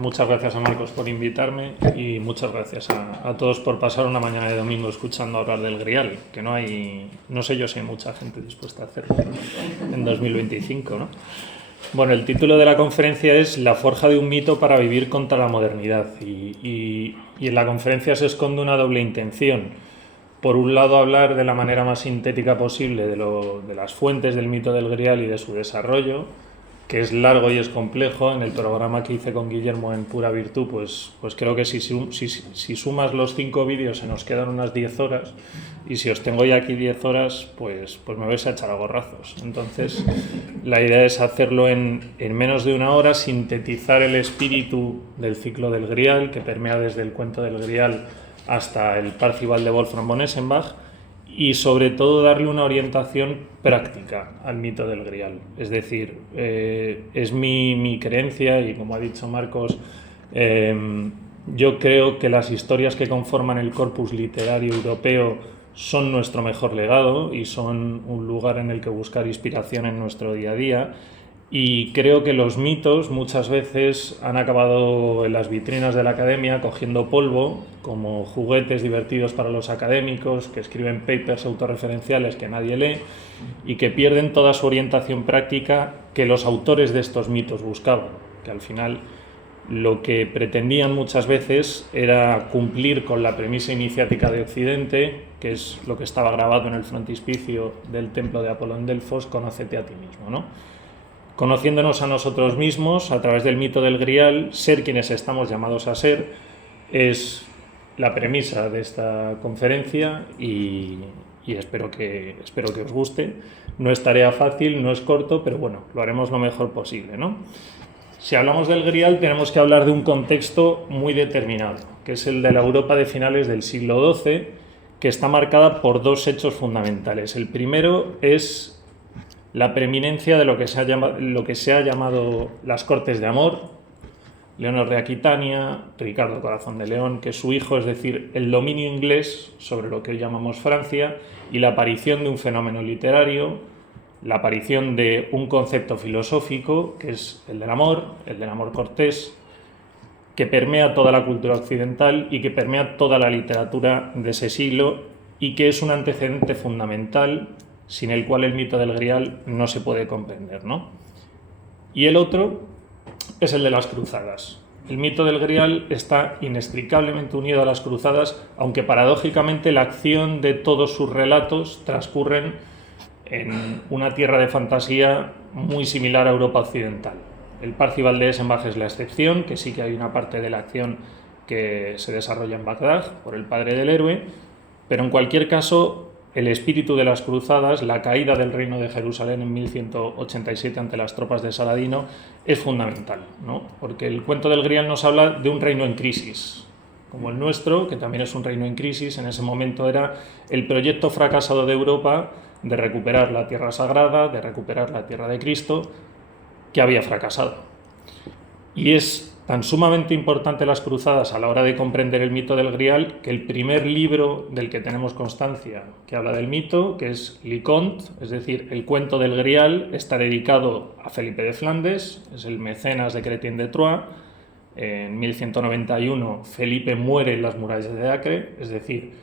Muchas gracias a Marcos por invitarme y muchas gracias a todos por pasar una mañana de domingo escuchando hablar del Grial, que no sé yo si hay mucha gente dispuesta a hacerlo en 2025, ¿no? Bueno, el título de la conferencia es La forja de un mito para vivir contra la modernidad y en la conferencia se esconde una doble intención. Por un lado, hablar de la manera más sintética posible de las fuentes del mito del Grial y de su desarrollo, que es largo y es complejo. En el programa que hice con Guillermo en Pura Virtud, pues creo que si sumas los 5 vídeos se nos quedan unas 10 horas, y si os tengo ya aquí 10 horas, pues me vais a echar a gorrazos. Entonces, la idea es hacerlo en menos de una hora, sintetizar el espíritu del ciclo del Grial, que permea desde el cuento del Grial hasta el Parzival de Wolfram von Eschenbach, y sobre todo darle una orientación práctica al mito del Grial. Es decir, es mi creencia, y como ha dicho Marcos, yo creo que las historias que conforman el corpus literario europeo son nuestro mejor legado y son un lugar en el que buscar inspiración en nuestro día a día. Y creo que los mitos muchas veces han acabado en las vitrinas de la academia cogiendo polvo como juguetes divertidos para los académicos que escriben papers autorreferenciales que nadie lee y que pierden toda su orientación práctica que los autores de estos mitos buscaban, que al final lo que pretendían muchas veces era cumplir con la premisa iniciática de Occidente, que es lo que estaba grabado en el frontispicio del templo de Apolo en Delfos: conócete a ti mismo, ¿no? Conociéndonos a nosotros mismos a través del mito del Grial, ser quienes estamos llamados a ser, es la premisa de esta conferencia y espero que os guste. No es tarea fácil, no es corto, pero bueno, lo haremos lo mejor posible, ¿no? Si hablamos del Grial, tenemos que hablar de un contexto muy determinado, que es el de la Europa de finales del siglo XII, que está marcada por dos hechos fundamentales. El primero es la preeminencia de lo que se ha llamado las Cortes de Amor, Leonor de Aquitania, Ricardo Corazón de León, que es su hijo, es decir, el dominio inglés sobre lo que hoy llamamos Francia, y la aparición de un fenómeno literario, la aparición de un concepto filosófico, que es el del amor cortés, que permea toda la cultura occidental y que permea toda la literatura de ese siglo, y que es un antecedente fundamental sin el cual el mito del Grial no se puede comprender, ¿no? Y el otro es el de las cruzadas. El mito del Grial está inextricablemente unido a las cruzadas, aunque paradójicamente la acción de todos sus relatos transcurren en una tierra de fantasía muy similar a Europa occidental. El Parzival de Eschenbach es la excepción, que sí que hay una parte de la acción que se desarrolla en Bagdad por el padre del héroe, pero en cualquier caso el espíritu de las cruzadas, la caída del reino de Jerusalén en 1187 ante las tropas de Saladino, es fundamental, ¿no? Porque el cuento del Grial nos habla de un reino en crisis, como el nuestro, que también es un reino en crisis. En ese momento era el proyecto fracasado de Europa de recuperar la tierra sagrada, de recuperar la tierra de Cristo, que había fracasado. Y es tan sumamente importante las cruzadas a la hora de comprender el mito del Grial que el primer libro del que tenemos constancia que habla del mito, que es Le Conte, es decir, el cuento del Grial, está dedicado a Felipe de Flandes, es el mecenas de Chrétien de Troyes. En 1191 Felipe muere en las murallas de Acre, es decir,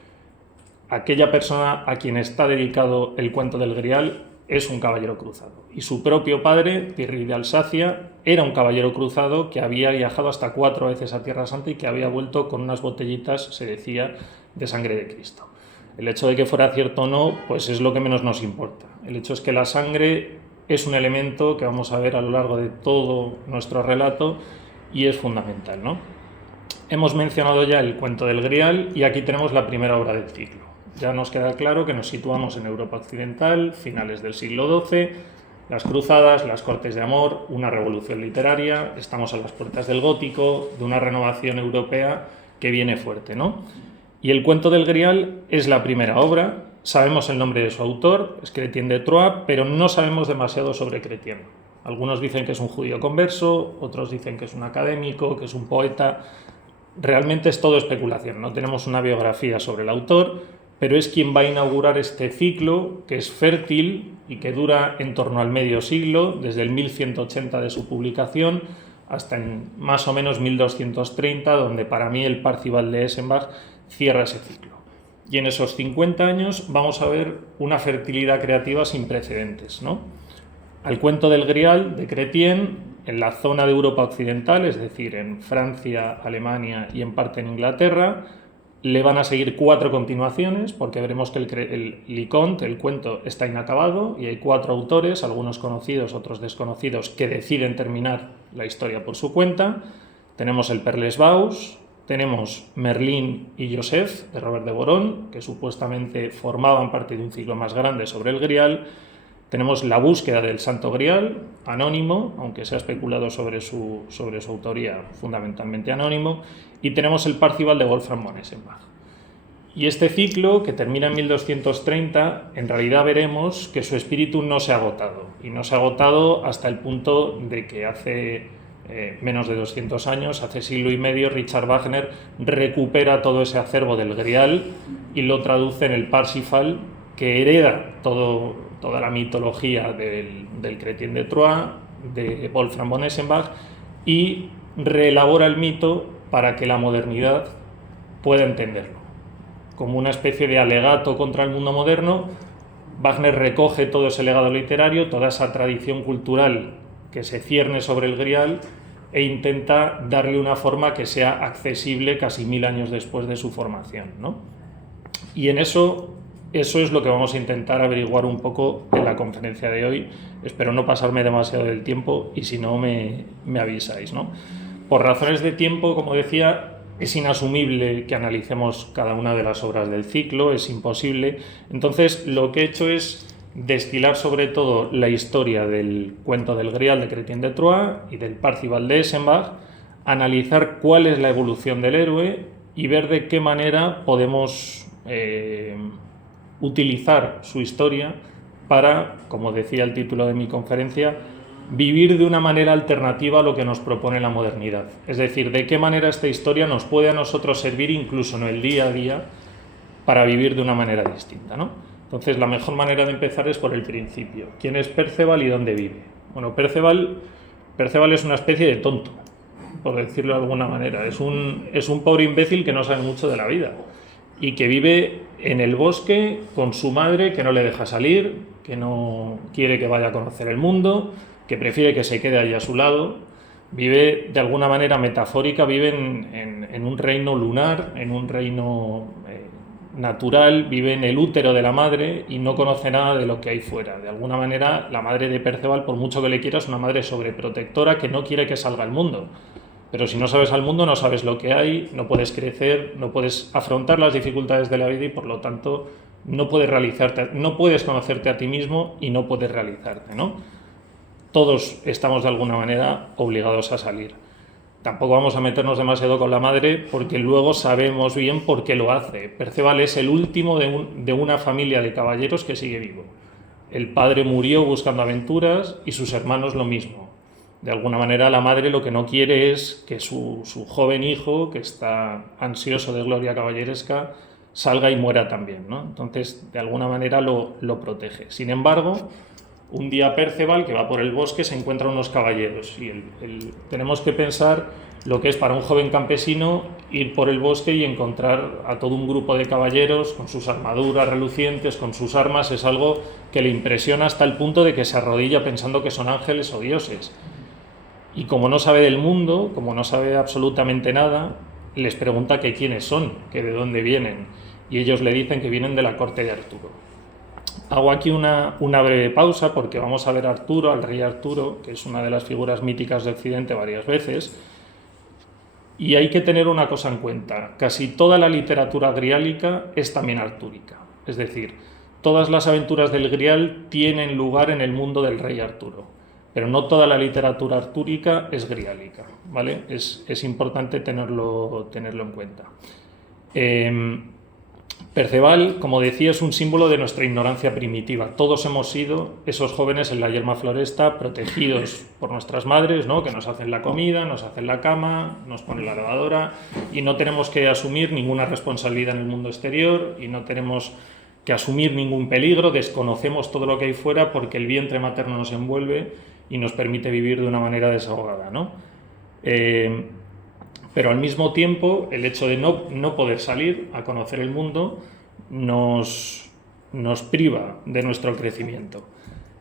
aquella persona a quien está dedicado el cuento del Grial es un caballero cruzado. Y su propio padre, Thierry de Alsacia, era un caballero cruzado que había viajado hasta 4 veces a Tierra Santa y que había vuelto con unas botellitas, se decía, de sangre de Cristo. El hecho de que fuera cierto o no, pues es lo que menos nos importa. El hecho es que la sangre es un elemento que vamos a ver a lo largo de todo nuestro relato y es fundamental, ¿no? Hemos mencionado ya el cuento del Grial y aquí tenemos la primera obra del ciclo. Ya nos queda claro que nos situamos en Europa occidental, finales del siglo XII, las cruzadas, las Cortes de Amor, una revolución literaria, estamos a las puertas del gótico, de una renovación europea que viene fuerte, ¿no? Y el cuento del Grial es la primera obra, sabemos el nombre de su autor, es Chrétien de Troyes, pero no sabemos demasiado sobre Chrétien. Algunos dicen que es un judío converso, otros dicen que es un académico, que es un poeta. Realmente es todo especulación, no tenemos una biografía sobre el autor, pero es quien va a inaugurar este ciclo, que es fértil y que dura en torno al medio siglo, desde el 1180 de su publicación, hasta en más o menos 1230, donde para mí el Parzival de Eschenbach cierra ese ciclo. Y en esos 50 años vamos a ver una fertilidad creativa sin precedentes, ¿no? Al cuento del Grial de Chrétien, en la zona de Europa occidental, es decir, en Francia, Alemania y en parte en Inglaterra, le van a seguir 4 continuaciones, porque veremos que el Leconte, el cuento, está inacabado y hay 4 autores, algunos conocidos, otros desconocidos, que deciden terminar la historia por su cuenta. Tenemos el Perles-Baus, tenemos Merlín y Joseph, de Robert de Boron, que supuestamente formaban parte de un ciclo más grande sobre el Grial. Tenemos La búsqueda del Santo Grial, anónimo, aunque se ha especulado sobre su autoría, fundamentalmente anónimo, y tenemos el Parzival de Wolfram von Eschenbach. Y este ciclo, que termina en 1230, en realidad veremos que su espíritu no se ha agotado, y no se ha agotado hasta el punto de que hace menos de 200 años, hace siglo y medio, Richard Wagner recupera todo ese acervo del Grial y lo traduce en el Parsifal, que hereda toda la mitología del Chrétien de Troyes, de Wolfram von Eschenbach, y reelabora el mito para que la modernidad pueda entenderlo. Como una especie de alegato contra el mundo moderno, Wagner recoge todo ese legado literario, toda esa tradición cultural que se cierne sobre el Grial e intenta darle una forma que sea accesible casi 1000 años después de su formación, ¿no? Y en eso es lo que vamos a intentar averiguar un poco en la conferencia de hoy. Espero no pasarme demasiado del tiempo y si no me avisáis, ¿no? Por razones de tiempo, como decía, es inasumible que analicemos cada una de las obras del ciclo, es imposible. Entonces, lo que he hecho es destilar sobre todo la historia del cuento del Grial de Chrétien de Troyes y del Parzival de Eschenbach, analizar cuál es la evolución del héroe y ver de qué manera podemos utilizar su historia para, como decía el título de mi conferencia, vivir de una manera alternativa a lo que nos propone la modernidad. Es decir, de qué manera esta historia nos puede a nosotros servir incluso en el día a día para vivir de una manera distinta, ¿no? Entonces, la mejor manera de empezar es por el principio. ¿Quién es Perceval y dónde vive? Bueno, Perceval es una especie de tonto, por decirlo de alguna manera. Es un pobre imbécil que no sabe mucho de la vida y que vive en el bosque con su madre, que no le deja salir, que no quiere que vaya a conocer el mundo, que prefiere que se quede allí a su lado. Vive, de alguna manera metafórica, vive en un reino lunar, en un reino natural, vive en el útero de la madre y no conoce nada de lo que hay fuera. De alguna manera, la madre de Perceval, por mucho que le quiera, es una madre sobreprotectora que no quiere que salga al mundo. Pero si no sabes al mundo, no sabes lo que hay, no puedes crecer, no puedes afrontar las dificultades de la vida y, por lo tanto, no puedes conocerte a ti mismo y no puedes realizarte, ¿no? Todos estamos, de alguna manera, obligados a salir. Tampoco vamos a meternos demasiado con la madre porque luego sabemos bien por qué lo hace. Perceval es el último de una familia de caballeros que sigue vivo. El padre murió buscando aventuras y sus hermanos lo mismo. De alguna manera, la madre lo que no quiere es que su joven hijo, que está ansioso de gloria caballeresca, salga y muera también, ¿no? Entonces, de alguna manera lo protege. Sin embargo, un día Perceval, que va por el bosque, se encuentra unos caballeros y tenemos que pensar lo que es para un joven campesino ir por el bosque y encontrar a todo un grupo de caballeros con sus armaduras relucientes, con sus armas. Es algo que le impresiona hasta el punto de que se arrodilla pensando que son ángeles o dioses. Y como no sabe del mundo, como no sabe absolutamente nada, les pregunta que quiénes son, que de dónde vienen, y ellos le dicen que vienen de la corte de Arturo. Hago aquí una breve pausa porque vamos a ver a Arturo, al rey Arturo, que es una de las figuras míticas de Occidente varias veces, y hay que tener una cosa en cuenta: casi toda la literatura griálica es también artúrica, es decir, todas las aventuras del Grial tienen lugar en el mundo del rey Arturo, pero no toda la literatura artúrica es griálica, ¿vale? Es importante tenerlo en cuenta. Perceval, como decía, es un símbolo de nuestra ignorancia primitiva. Todos hemos sido esos jóvenes en la yerma floresta, protegidos por nuestras madres, ¿no? Que nos hacen la comida, nos hacen la cama, nos ponen la lavadora, y no tenemos que asumir ninguna responsabilidad en el mundo exterior y no tenemos que asumir ningún peligro. Desconocemos todo lo que hay fuera porque el vientre materno nos envuelve y nos permite vivir de una manera desahogada, ¿no? Pero al mismo tiempo, el hecho de no poder salir a conocer el mundo nos priva de nuestro crecimiento.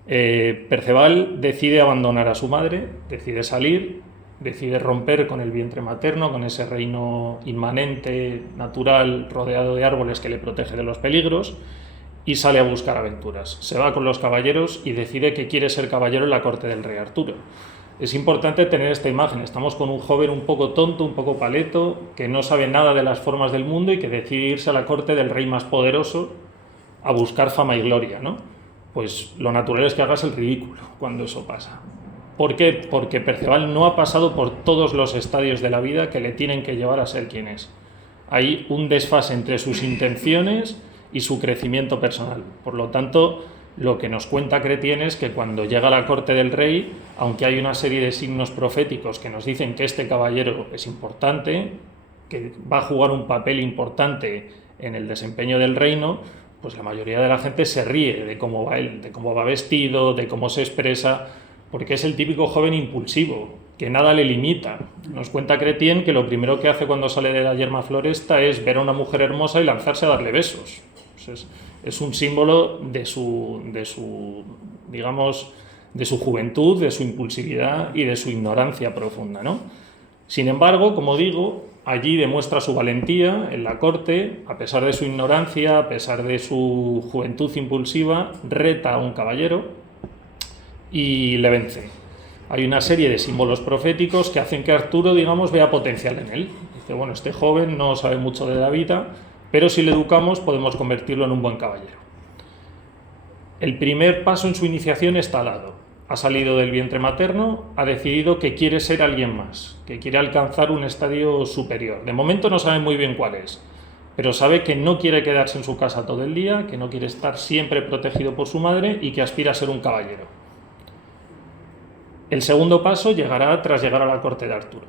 Perceval decide abandonar a su madre, decide salir, decide romper con el vientre materno, con ese reino inmanente, natural, rodeado de árboles que le protege de los peligros, y sale a buscar aventuras. Se va con los caballeros y decide que quiere ser caballero en la corte del rey Arturo. Es importante tener esta imagen. Estamos con un joven un poco tonto, un poco paleto, que no sabe nada de las formas del mundo y que decide irse a la corte del rey más poderoso a buscar fama y gloria, ¿no? Pues lo natural es que hagas el ridículo cuando eso pasa. ¿Por qué? Porque Perceval no ha pasado por todos los estadios de la vida que le tienen que llevar a ser quien es. Hay un desfase entre sus intenciones y su crecimiento personal. Por lo tanto, lo que nos cuenta Chrétien es que cuando llega a la corte del rey, aunque hay una serie de signos proféticos que nos dicen que este caballero es importante, que va a jugar un papel importante en el desempeño del reino, pues la mayoría de la gente se ríe de cómo va él, de cómo va vestido, de cómo se expresa, porque es el típico joven impulsivo, que nada le limita. Nos cuenta Chrétien que lo primero que hace cuando sale de la yerma floresta es ver a una mujer hermosa y lanzarse a darle besos. Pues es un símbolo de su juventud, de su impulsividad y de su ignorancia profunda, ¿no? Sin embargo, como digo, allí demuestra su valentía en la corte, a pesar de su ignorancia, a pesar de su juventud impulsiva, reta a un caballero y le vence. Hay una serie de símbolos proféticos que hacen que Arturo, digamos, vea potencial en él. Dice, bueno, este joven no sabe mucho de la vida, pero si le educamos podemos convertirlo en un buen caballero. El primer paso en su iniciación está dado. Ha salido del vientre materno, ha decidido que quiere ser alguien más, que quiere alcanzar un estadio superior. De momento no sabe muy bien cuál es, pero sabe que no quiere quedarse en su casa todo el día, que no quiere estar siempre protegido por su madre y que aspira a ser un caballero. El segundo paso llegará tras llegar a la corte de Arturo.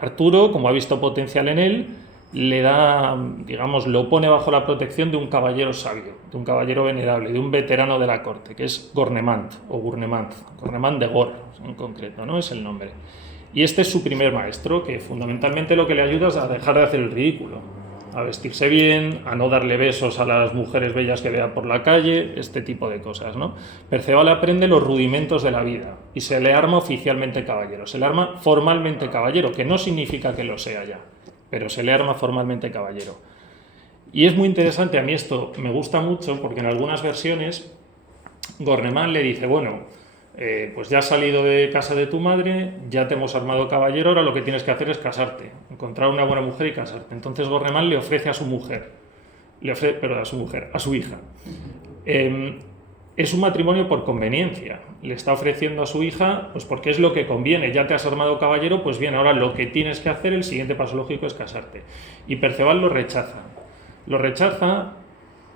Arturo, como ha visto potencial en él, le da, digamos, lo pone bajo la protección de un caballero sabio, de un caballero venerable, de un veterano de la corte, que es Gornemant o Gurnemant de Gor en concreto, ¿no? Es el nombre. Y este es su primer maestro, que fundamentalmente lo que le ayuda es a dejar de hacer el ridículo, a vestirse bien, a no darle besos a las mujeres bellas que vea por la calle, este tipo de cosas, ¿no? Perceval aprende los rudimentos de la vida y se le arma oficialmente caballero, se le arma formalmente caballero, que no significa que lo sea ya, pero se le arma formalmente caballero. Y es muy interesante, a mí esto me gusta mucho, porque en algunas versiones Gornemant le dice, bueno, pues ya has salido de casa de tu madre, ya te hemos armado caballero, ahora lo que tienes que hacer es casarte, encontrar una buena mujer y casarte. Entonces Gornemant le ofrece a su mujer, a su hija. Es un matrimonio por conveniencia, le está ofreciendo a su hija, pues porque es lo que conviene, ya te has armado caballero, pues bien, ahora lo que tienes que hacer, el siguiente paso lógico es casarte. Y Perceval lo rechaza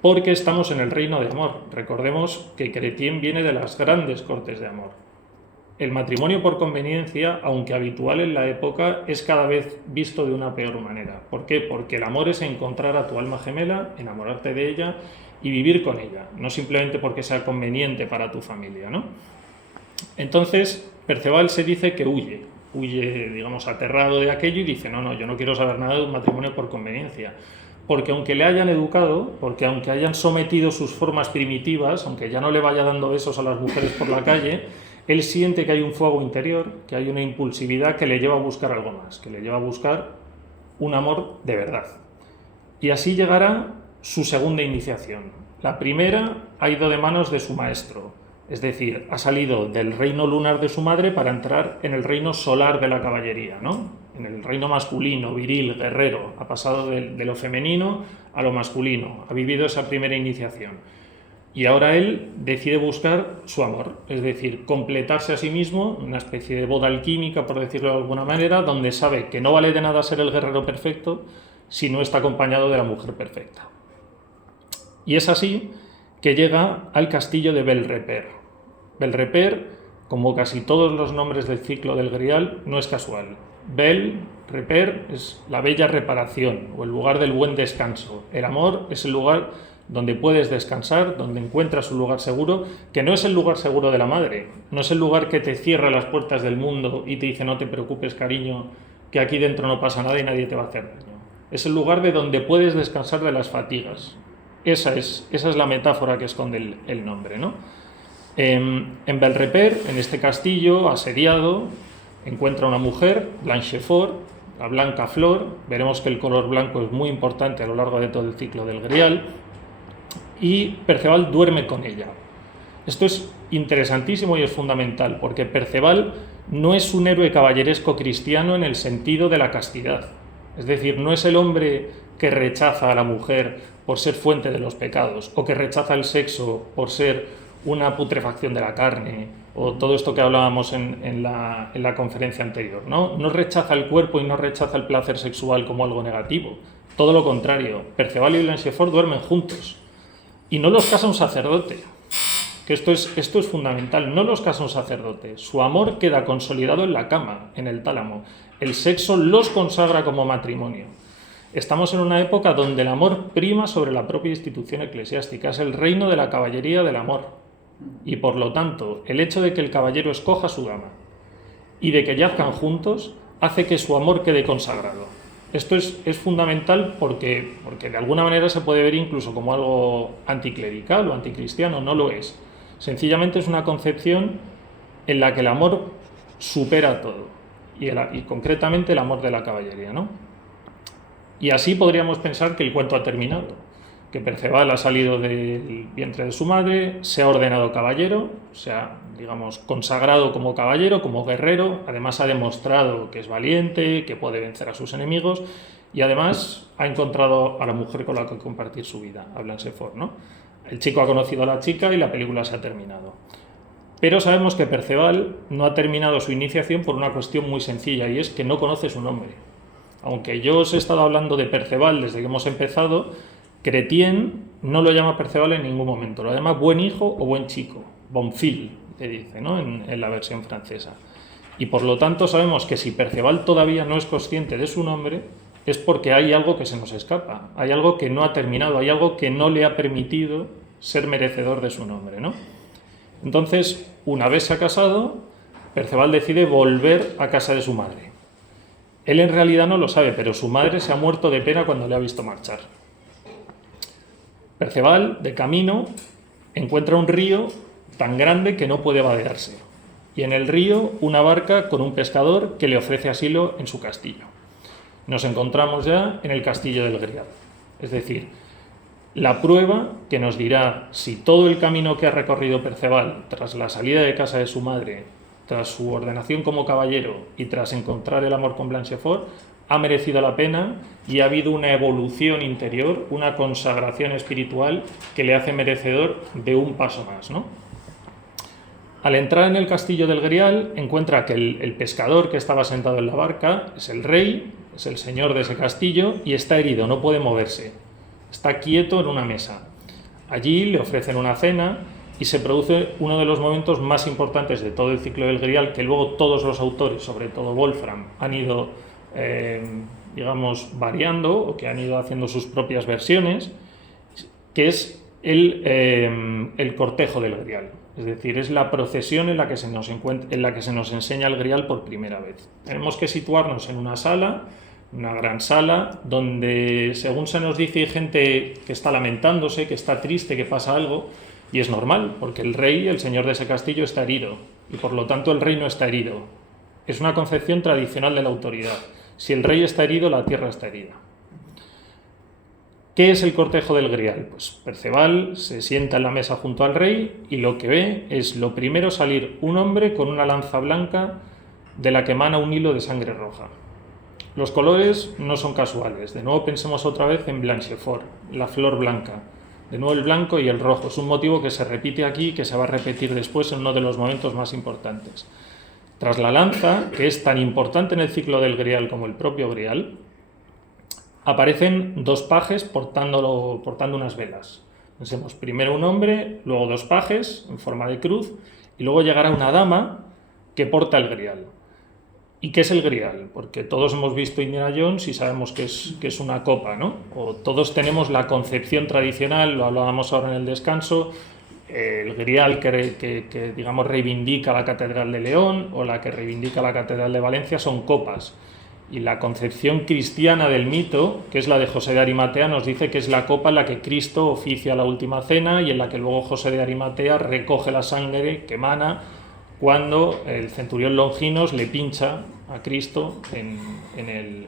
porque estamos en el reino de amor. Recordemos que Chrétien viene de las grandes cortes de amor. El matrimonio por conveniencia, aunque habitual en la época, es cada vez visto de una peor manera. ¿Por qué? Porque el amor es encontrar a tu alma gemela, enamorarte de ella y vivir con ella, no simplemente porque sea conveniente para tu familia, ¿no? Entonces, Perceval se dice que huye, digamos, aterrado de aquello y dice, no, yo no quiero saber nada de un matrimonio por conveniencia. Porque aunque le hayan educado, porque aunque hayan sometido sus formas primitivas, aunque ya no le vaya dando besos a las mujeres por la calle, él siente que hay un fuego interior, que hay una impulsividad que le lleva a buscar algo más, que le lleva a buscar un amor de verdad. Y así llegará su segunda iniciación. La primera ha ido de manos de su maestro, es decir, ha salido del reino lunar de su madre para entrar en el reino solar de la caballería, ¿no? En el reino masculino, viril, guerrero, ha pasado de lo femenino a lo masculino, ha vivido esa primera iniciación. Y ahora él decide buscar su amor, es decir, completarse a sí mismo, una especie de boda alquímica, por decirlo de alguna manera, donde sabe que no vale de nada ser el guerrero perfecto si no está acompañado de la mujer perfecta. Y es así que llega al castillo de Bel-Reper. Bel-Reper, como casi todos los nombres del ciclo del Grial, no es casual. Bel-Reper es la bella reparación o el lugar del buen descanso. El amor es el lugar donde puedes descansar, donde encuentras un lugar seguro, que no es el lugar seguro de la madre, no es el lugar que te cierra las puertas del mundo y te dice no te preocupes, cariño, que aquí dentro no pasa nada y nadie te va a hacer daño. Es el lugar de donde puedes descansar de las fatigas. Esa es la metáfora que esconde el nombre, ¿no? En Belreper, en este castillo asediado, encuentra una mujer, Blanchefort, la blanca flor. Veremos que el color blanco es muy importante a lo largo de todo el ciclo del Grial, y Perceval duerme con ella. Esto es interesantísimo y es fundamental, porque Perceval no es un héroe caballeresco cristiano en el sentido de la castidad. Es decir, no es el hombre que rechaza a la mujer por ser fuente de los pecados, o que rechaza el sexo por ser una putrefacción de la carne, o todo esto que hablábamos en la conferencia anterior, ¿no? No rechaza el cuerpo y no rechaza el placer sexual como algo negativo. Todo lo contrario, Perceval y Blanchefort duermen juntos. Y no los casa un sacerdote, que esto es fundamental, no los casa un sacerdote. Su amor queda consolidado en la cama, en el tálamo. El sexo los consagra como matrimonio. Estamos en una época donde el amor prima sobre la propia institución eclesiástica, es el reino de la caballería del amor. Y por lo tanto, el hecho de que el caballero escoja a su dama y de que yazcan juntos hace que su amor quede consagrado. Esto es fundamental porque de alguna manera se puede ver incluso como algo anticlerical o anticristiano, no lo es. Sencillamente es una concepción en la que el amor supera todo, y concretamente el amor de la caballería, ¿no? Y así podríamos pensar que el cuento ha terminado, que Perceval ha salido del vientre de su madre, se ha ordenado caballero, se ha, digamos, consagrado como caballero, como guerrero, además ha demostrado que es valiente, que puede vencer a sus enemigos, y además ha encontrado a la mujer con la que compartir su vida, a Blanchefort, ¿no? El chico ha conocido a la chica y la película se ha terminado. Pero sabemos que Perceval no ha terminado su iniciación por una cuestión muy sencilla, y es que no conoce su nombre. Aunque yo os he estado hablando de Perceval desde que hemos empezado, Chrétien no lo llama Perceval en ningún momento, lo llama buen hijo o buen chico, bon fil, te dice, ¿no? en la versión francesa. Y por lo tanto sabemos que si Perceval todavía no es consciente de su nombre, es porque hay algo que se nos escapa, hay algo que no ha terminado, hay algo que no le ha permitido ser merecedor de su nombre, ¿no? Entonces, una vez se ha casado, Perceval decide volver a casa de su madre. Él en realidad no lo sabe, pero su madre se ha muerto de pena cuando le ha visto marchar. Perceval, de camino, encuentra un río tan grande que no puede vadearse, y en el río una barca con un pescador que le ofrece asilo en su castillo. Nos encontramos ya en el castillo del Grial, es decir, la prueba que nos dirá si todo el camino que ha recorrido Perceval tras la salida de casa de su madre, tras su ordenación como caballero y tras encontrar el amor con Blanchefort, ha merecido la pena y ha habido una evolución interior, una consagración espiritual que le hace merecedor de un paso más, ¿no? Al entrar en el castillo del Grial, encuentra que el pescador que estaba sentado en la barca es el rey, es el señor de ese castillo, y está herido, no puede moverse. Está quieto en una mesa. Allí le ofrecen una cena y se produce uno de los momentos más importantes de todo el ciclo del Grial, que luego todos los autores, sobre todo Wolfram, han ido digamos, variando, o que han ido haciendo sus propias versiones, que es el cortejo del Grial. Es decir, es la procesión en la que se nos enseña el Grial por primera vez. Tenemos que situarnos en una sala, una gran sala, donde, según se nos dice, hay gente que está lamentándose, que está triste, que pasa algo, y es normal, porque el rey, el señor de ese castillo, está herido, y por lo tanto el rey no está herido. Es una concepción tradicional de la autoridad. Si el rey está herido, la tierra está herida. ¿Qué es el cortejo del Grial? Pues Perceval se sienta en la mesa junto al rey y lo que ve es lo primero salir un hombre con una lanza blanca de la que emana un hilo de sangre roja. Los colores no son casuales. De nuevo pensemos otra vez en Blanchefort, la flor blanca. De nuevo el blanco y el rojo. Es un motivo que se repite aquí y que se va a repetir después en uno de los momentos más importantes. Tras la lanza, que es tan importante en el ciclo del Grial como el propio Grial, aparecen dos pajes portando unas velas. Pensemos, primero un hombre, luego dos pajes en forma de cruz, y luego llegará una dama que porta el Grial. ¿Y qué es el Grial? Porque todos hemos visto Indiana Jones y sabemos que es una copa, ¿no? O todos tenemos la concepción tradicional, lo hablábamos ahora en el descanso, el Grial que digamos reivindica la Catedral de León o la que reivindica la Catedral de Valencia son copas. Y la concepción cristiana del mito, que es la de José de Arimatea, nos dice que es la copa en la que Cristo oficia la última cena y en la que luego José de Arimatea recoge la sangre que emana cuando el centurión Longinos le pincha a Cristo en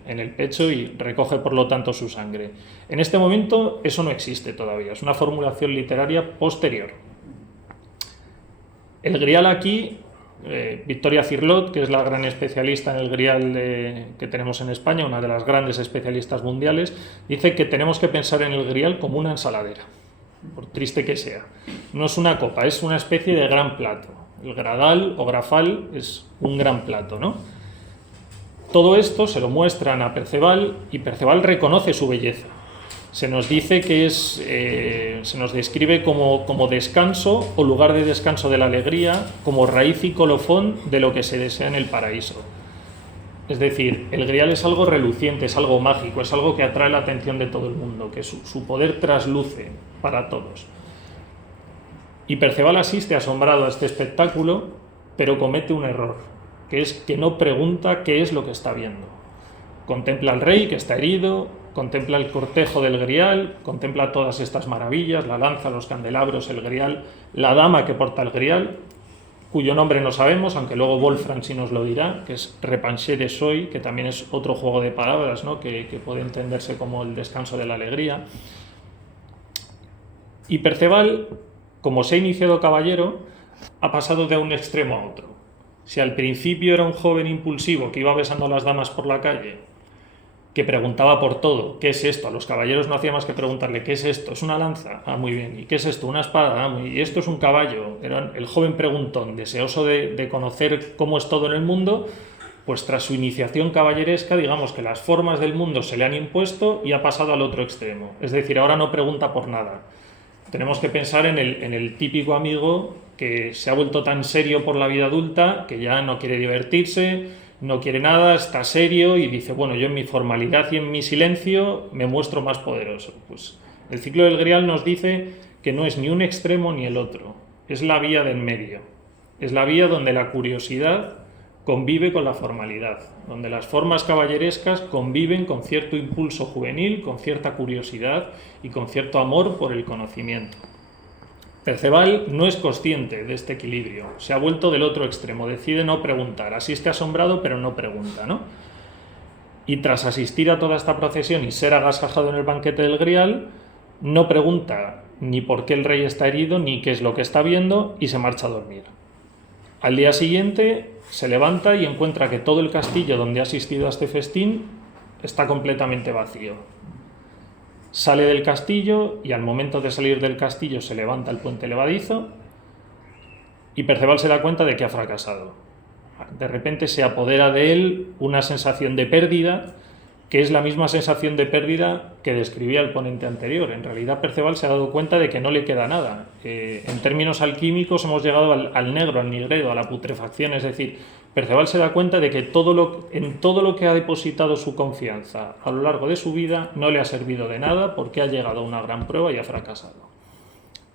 el pecho y recoge por lo tanto su sangre. En este momento eso no existe todavía, es una formulación literaria posterior. El Grial aquí, Victoria Cirlot, que es la gran especialista en el Grial que tenemos en España, una de las grandes especialistas mundiales, dice que tenemos que pensar en el Grial como una ensaladera, por triste que sea. No es una copa, es una especie de gran plato. El gradal o grafal es un gran plato, ¿no? Todo esto se lo muestran a Perceval y Perceval reconoce su belleza. Se nos dice que se nos describe como descanso o lugar de descanso de la alegría, como raíz y colofón de lo que se desea en el paraíso. Es decir, el Grial es algo reluciente, es algo mágico, es algo que atrae la atención de todo el mundo, que su poder trasluce para todos. Y Perceval asiste asombrado a este espectáculo, pero comete un error, que es que no pregunta qué es lo que está viendo. Contempla al rey que está herido, contempla el cortejo del Grial, contempla todas estas maravillas, la lanza, los candelabros, el Grial, la dama que porta el Grial, cuyo nombre no sabemos, aunque luego Wolfram sí nos lo dirá, que es Repanché de Soy, que también es otro juego de palabras, ¿no? que puede entenderse como el descanso de la alegría. Y Perceval, como se ha iniciado caballero, ha pasado de un extremo a otro. Si al principio era un joven impulsivo que iba besando a las damas por la calle, que preguntaba por todo, ¿qué es esto? A los caballeros no hacía más que preguntarle, ¿qué es esto? ¿Es una lanza? Ah, muy bien. ¿Y qué es esto? Una espada. Ah, muy bien. ¿Y esto es un caballo? Era el joven preguntón, deseoso de conocer cómo es todo en el mundo, pues tras su iniciación caballeresca, digamos que las formas del mundo se le han impuesto y ha pasado al otro extremo. Es decir, ahora no pregunta por nada. Tenemos que pensar en el típico amigo que se ha vuelto tan serio por la vida adulta que ya no quiere divertirse, no quiere nada, está serio y dice, bueno, yo en mi formalidad y en mi silencio me muestro más poderoso. Pues el ciclo del Grial nos dice que no es ni un extremo ni el otro, es la vía del medio. Es la vía donde la curiosidad convive con la formalidad, donde las formas caballerescas conviven con cierto impulso juvenil, con cierta curiosidad y con cierto amor por el conocimiento. Perceval no es consciente de este equilibrio, se ha vuelto del otro extremo, decide no preguntar, asiste asombrado pero no pregunta, ¿no? Y tras asistir a toda esta procesión y ser agasajado en el banquete del Grial, no pregunta ni por qué el rey está herido ni qué es lo que está viendo y se marcha a dormir. Al día siguiente se levanta y encuentra que todo el castillo donde ha asistido a este festín está completamente vacío. Sale del castillo y al momento de salir del castillo se levanta el puente levadizo y Perceval se da cuenta de que ha fracasado. De repente se apodera de él una sensación de pérdida, que es la misma sensación de pérdida que describía el ponente anterior. En realidad Perceval se ha dado cuenta de que no le queda nada. En términos alquímicos hemos llegado al negro, al nigredo, a la putrefacción, es decir, Perceval se da cuenta de que en todo lo que ha depositado su confianza a lo largo de su vida no le ha servido de nada porque ha llegado a una gran prueba y ha fracasado.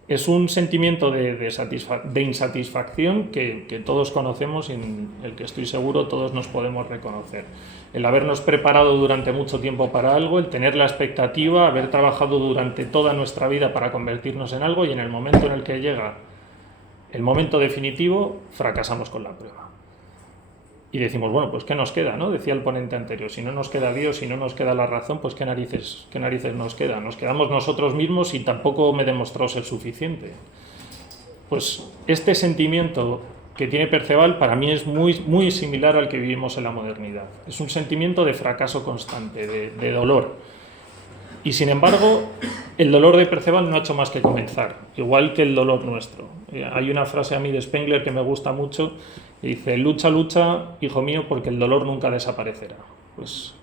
Es un sentimiento de insatisfacción que todos conocemos y en el que estoy seguro todos nos podemos reconocer. El habernos preparado durante mucho tiempo para algo, el tener la expectativa, haber trabajado durante toda nuestra vida para convertirnos en algo y en el momento en el que llega el momento definitivo, fracasamos con la prueba. Y decimos, bueno, pues ¿qué nos queda? ¿No? Decía el ponente anterior, si no nos queda Dios, si no nos queda la razón, pues ¿qué narices nos queda? Nos quedamos nosotros mismos y tampoco me he demostrado ser suficiente. Pues este sentimiento que tiene Perceval para mí es muy, muy similar al que vivimos en la modernidad. Es un sentimiento de fracaso constante, de dolor. Y sin embargo, el dolor de Perceval no ha hecho más que comenzar, igual que el dolor nuestro. Hay una frase a mí de Spengler que me gusta mucho, que dice, lucha, lucha, hijo mío, porque el dolor nunca desaparecerá. Pues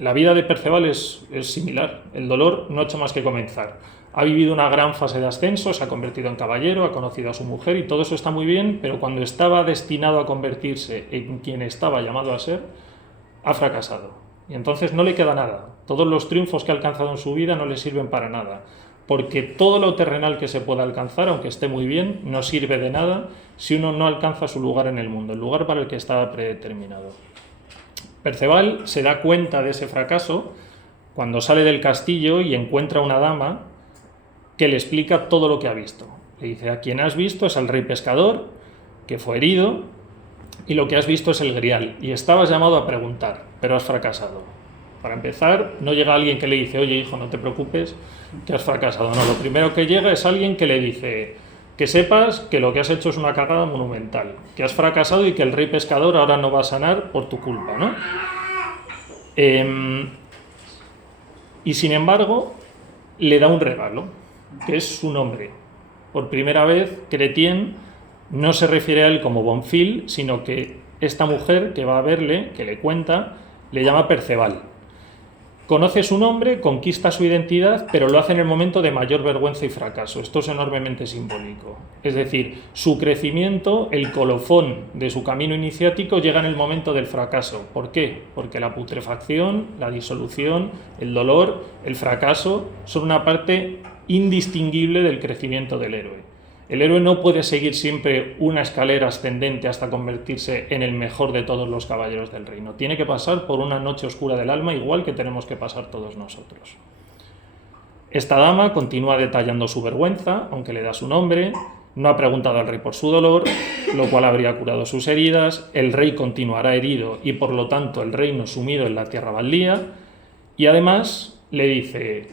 la vida de Perceval es similar. El dolor no ha hecho más que comenzar. Ha vivido una gran fase de ascenso, se ha convertido en caballero, ha conocido a su mujer y todo eso está muy bien, pero cuando estaba destinado a convertirse en quien estaba llamado a ser, ha fracasado. Y entonces no le queda nada. Todos los triunfos que ha alcanzado en su vida no le sirven para nada, porque todo lo terrenal que se pueda alcanzar, aunque esté muy bien, no sirve de nada si uno no alcanza su lugar en el mundo, el lugar para el que estaba predeterminado. Perceval se da cuenta de ese fracaso cuando sale del castillo y encuentra una dama que le explica todo lo que ha visto. Le dice: a quien has visto es al rey pescador, que fue herido, y lo que has visto es el Grial, y estabas llamado a preguntar, pero has fracasado. Para empezar, no llega alguien que le dice: oye, hijo, no te preocupes, que has fracasado. No, lo primero que llega es alguien que le dice: que sepas que lo que has hecho es una cagada monumental, que has fracasado y que el rey pescador ahora no va a sanar por tu culpa, ¿no? Y sin embargo, le da un regalo, que es su nombre. Por primera vez, Chrétien no se refiere a él como Bonfil, sino que esta mujer que va a verle, que le cuenta, le llama Perceval. Conoce su nombre, conquista su identidad, pero lo hace en el momento de mayor vergüenza y fracaso. Esto es enormemente simbólico. Es decir, su crecimiento, el colofón de su camino iniciático, llega en el momento del fracaso. ¿Por qué? Porque la putrefacción, la disolución, el dolor, el fracaso son una parte indistinguible del crecimiento del héroe. El héroe no puede seguir siempre una escalera ascendente hasta convertirse en el mejor de todos los caballeros del reino. Tiene que pasar por una noche oscura del alma, igual que tenemos que pasar todos nosotros. Esta dama continúa detallando su vergüenza, aunque le da su nombre. No ha preguntado al rey por su dolor, lo cual habría curado sus heridas. El rey continuará herido y, por lo tanto, el reino sumido en la tierra baldía. Y además le dice: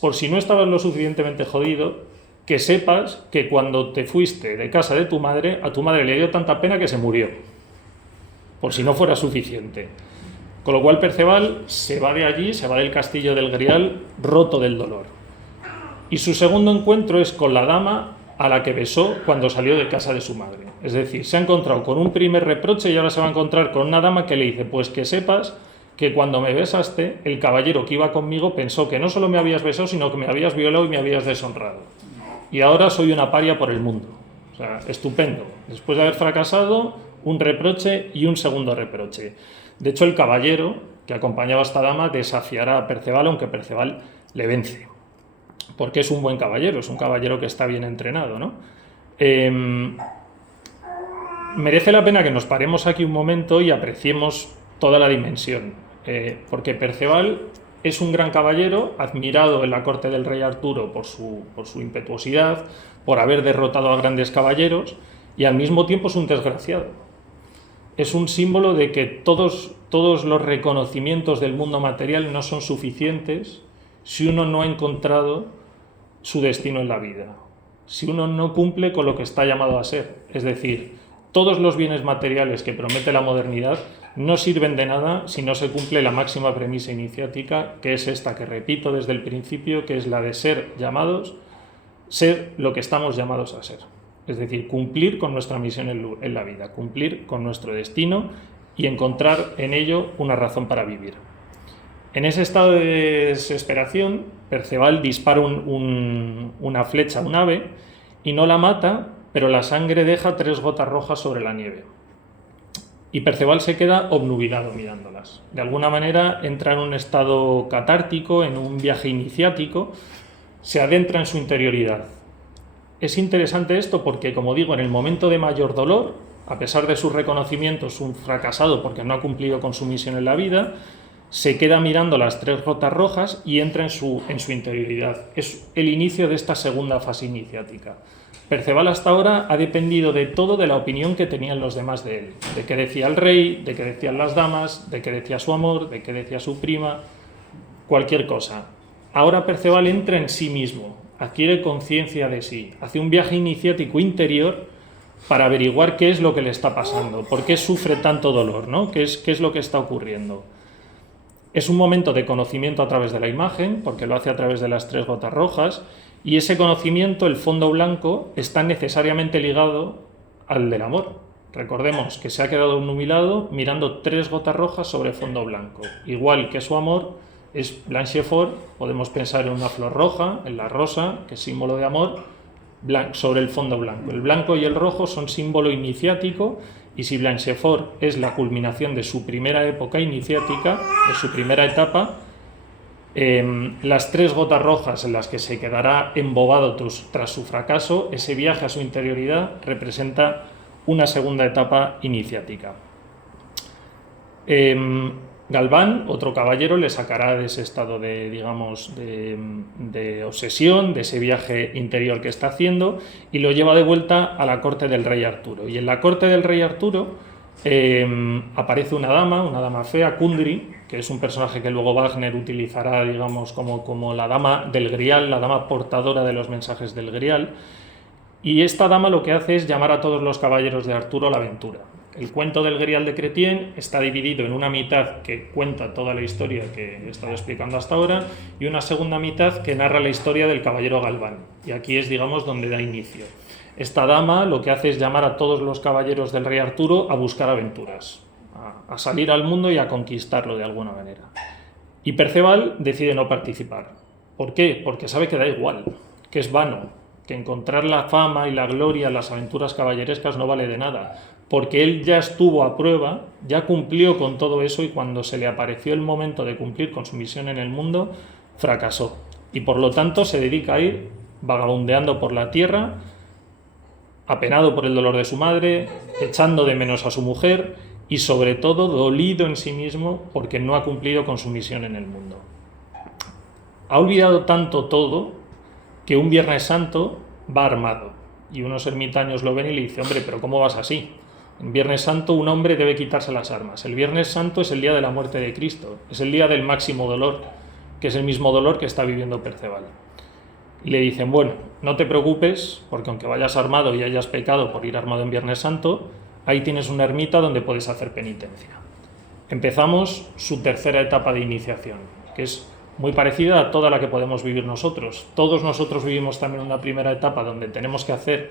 por si no estabas lo suficientemente jodido, que sepas que cuando te fuiste de casa de tu madre, a tu madre le dio tanta pena que se murió, por si no fuera suficiente. Con lo cual Perceval se va de allí, se va del castillo del Grial, roto del dolor. Y su segundo encuentro es con la dama a la que besó cuando salió de casa de su madre. Es decir, se ha encontrado con un primer reproche y ahora se va a encontrar con una dama que le dice: pues que sepas que cuando me besaste, el caballero que iba conmigo pensó que no solo me habías besado, sino que me habías violado y me habías deshonrado. Y ahora soy una paria por el mundo. O sea, estupendo. Después de haber fracasado, un reproche y un segundo reproche. De hecho, el caballero que acompañaba a esta dama desafiará a Perceval, aunque Perceval le vence. Porque es un buen caballero, es un caballero que está bien entrenado, ¿no? Merece la pena que nos paremos aquí un momento y apreciemos toda la dimensión. Porque Perceval es un gran caballero, admirado en la corte del rey Arturo por su impetuosidad, por haber derrotado a grandes caballeros, y al mismo tiempo es un desgraciado. Es un símbolo de que todos los reconocimientos del mundo material no son suficientes si uno no ha encontrado su destino en la vida, si uno no cumple con lo que está llamado a ser. Es decir, todos los bienes materiales que promete la modernidad no sirven de nada si no se cumple la máxima premisa iniciática, que es esta que repito desde el principio, que es la de ser lo que estamos llamados a ser. Es decir, cumplir con nuestra misión en la vida, cumplir con nuestro destino y encontrar en ello una razón para vivir. En ese estado de desesperación, Perceval dispara una flecha a un ave y no la mata, pero la sangre deja 3 gotas rojas sobre la nieve. Y Perceval se queda obnubilado mirándolas. De alguna manera entra en un estado catártico, en un viaje iniciático, se adentra en su interioridad. Es interesante esto porque, como digo, en el momento de mayor dolor, a pesar de sus reconocimientos, un fracasado porque no ha cumplido con su misión en la vida, se queda mirando las 3 gotas rojas y entra en su interioridad. Es el inicio de esta segunda fase iniciática. Perceval hasta ahora ha dependido de todo de la opinión que tenían los demás de él, de qué decía el rey, de qué decían las damas, de qué decía su amor, de qué decía su prima, cualquier cosa. Ahora Perceval entra en sí mismo, adquiere conciencia de sí, hace un viaje iniciático interior para averiguar qué es lo que le está pasando, por qué sufre tanto dolor, ¿no? ¿Qué es lo que está ocurriendo? Es un momento de conocimiento a través de la imagen, porque lo hace a través de las 3 gotas rojas, y ese conocimiento, el fondo blanco, está necesariamente ligado al del amor. Recordemos que se ha quedado nubilado mirando 3 gotas rojas sobre fondo blanco. Igual que su amor es Blanchefort, podemos pensar en una flor roja, en la rosa, que es símbolo de amor, sobre el fondo blanco. El blanco y el rojo son símbolo iniciático, y si Blanchefort es la culminación de su primera época iniciática, de su primera etapa, las 3 gotas rojas en las que se quedará embobado tras su fracaso, ese viaje a su interioridad representa una segunda etapa iniciática. Galván, otro caballero, le sacará de ese estado de, digamos, de obsesión, de ese viaje interior que está haciendo, y lo lleva de vuelta a la corte del rey Arturo. Y en la corte del rey Arturo aparece una dama fea, Kundry, que es un personaje que luego Wagner utilizará, digamos, como la dama del Grial, la dama portadora de los mensajes del Grial. Y esta dama lo que hace es llamar a todos los caballeros de Arturo a la aventura. El cuento del Grial de Chrétien está dividido en una mitad que cuenta toda la historia que he estado explicando hasta ahora y una segunda mitad que narra la historia del caballero Galván. Y aquí es, digamos, donde da inicio. Esta dama lo que hace es llamar a todos los caballeros del rey Arturo a buscar aventuras, a salir al mundo y a conquistarlo de alguna manera. Y Perceval decide no participar. ¿Por qué? Porque sabe que da igual, que es vano, que encontrar la fama y la gloria, las aventuras caballerescas no vale de nada, porque él ya estuvo a prueba, ya cumplió con todo eso y cuando se le apareció el momento de cumplir con su misión en el mundo, fracasó. Y por lo tanto se dedica a ir vagabundeando por la tierra, apenado por el dolor de su madre, echando de menos a su mujer y sobre todo dolido en sí mismo porque no ha cumplido con su misión en el mundo. Ha olvidado tanto todo que un Viernes Santo va armado y unos ermitaños lo ven y le dicen: hombre, pero ¿cómo vas así? En Viernes Santo un hombre debe quitarse las armas. El Viernes Santo es el día de la muerte de Cristo, es el día del máximo dolor, que es el mismo dolor que está viviendo Perceval. Y le dicen: bueno, no te preocupes, porque aunque vayas armado y hayas pecado por ir armado en Viernes Santo, ahí tienes una ermita donde puedes hacer penitencia. Empezamos su tercera etapa de iniciación, que es muy parecida a toda la que podemos vivir nosotros. Todos nosotros vivimos también una primera etapa donde tenemos que hacer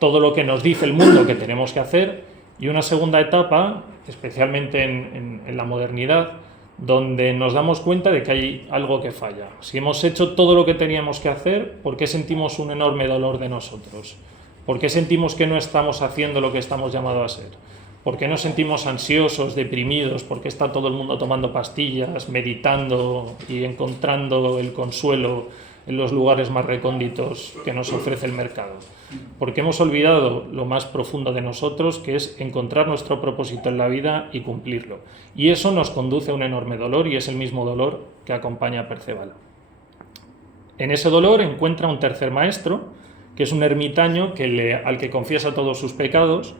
todo lo que nos dice el mundo que tenemos que hacer, y una segunda etapa, especialmente en la modernidad, donde nos damos cuenta de que hay algo que falla. Si hemos hecho todo lo que teníamos que hacer, ¿por qué sentimos un enorme dolor de nosotros? ¿Por qué sentimos que no estamos haciendo lo que estamos llamados a ser? ¿Por qué nos sentimos ansiosos, deprimidos? ¿Por qué está todo el mundo tomando pastillas, meditando y encontrando el consuelo en los lugares más recónditos que nos ofrece el mercado? Porque hemos olvidado lo más profundo de nosotros, que es encontrar nuestro propósito en la vida y cumplirlo. Y eso nos conduce a un enorme dolor, y es el mismo dolor que acompaña a Perceval. En ese dolor encuentra un tercer maestro, que es un ermitaño al que confiesa todos sus pecados,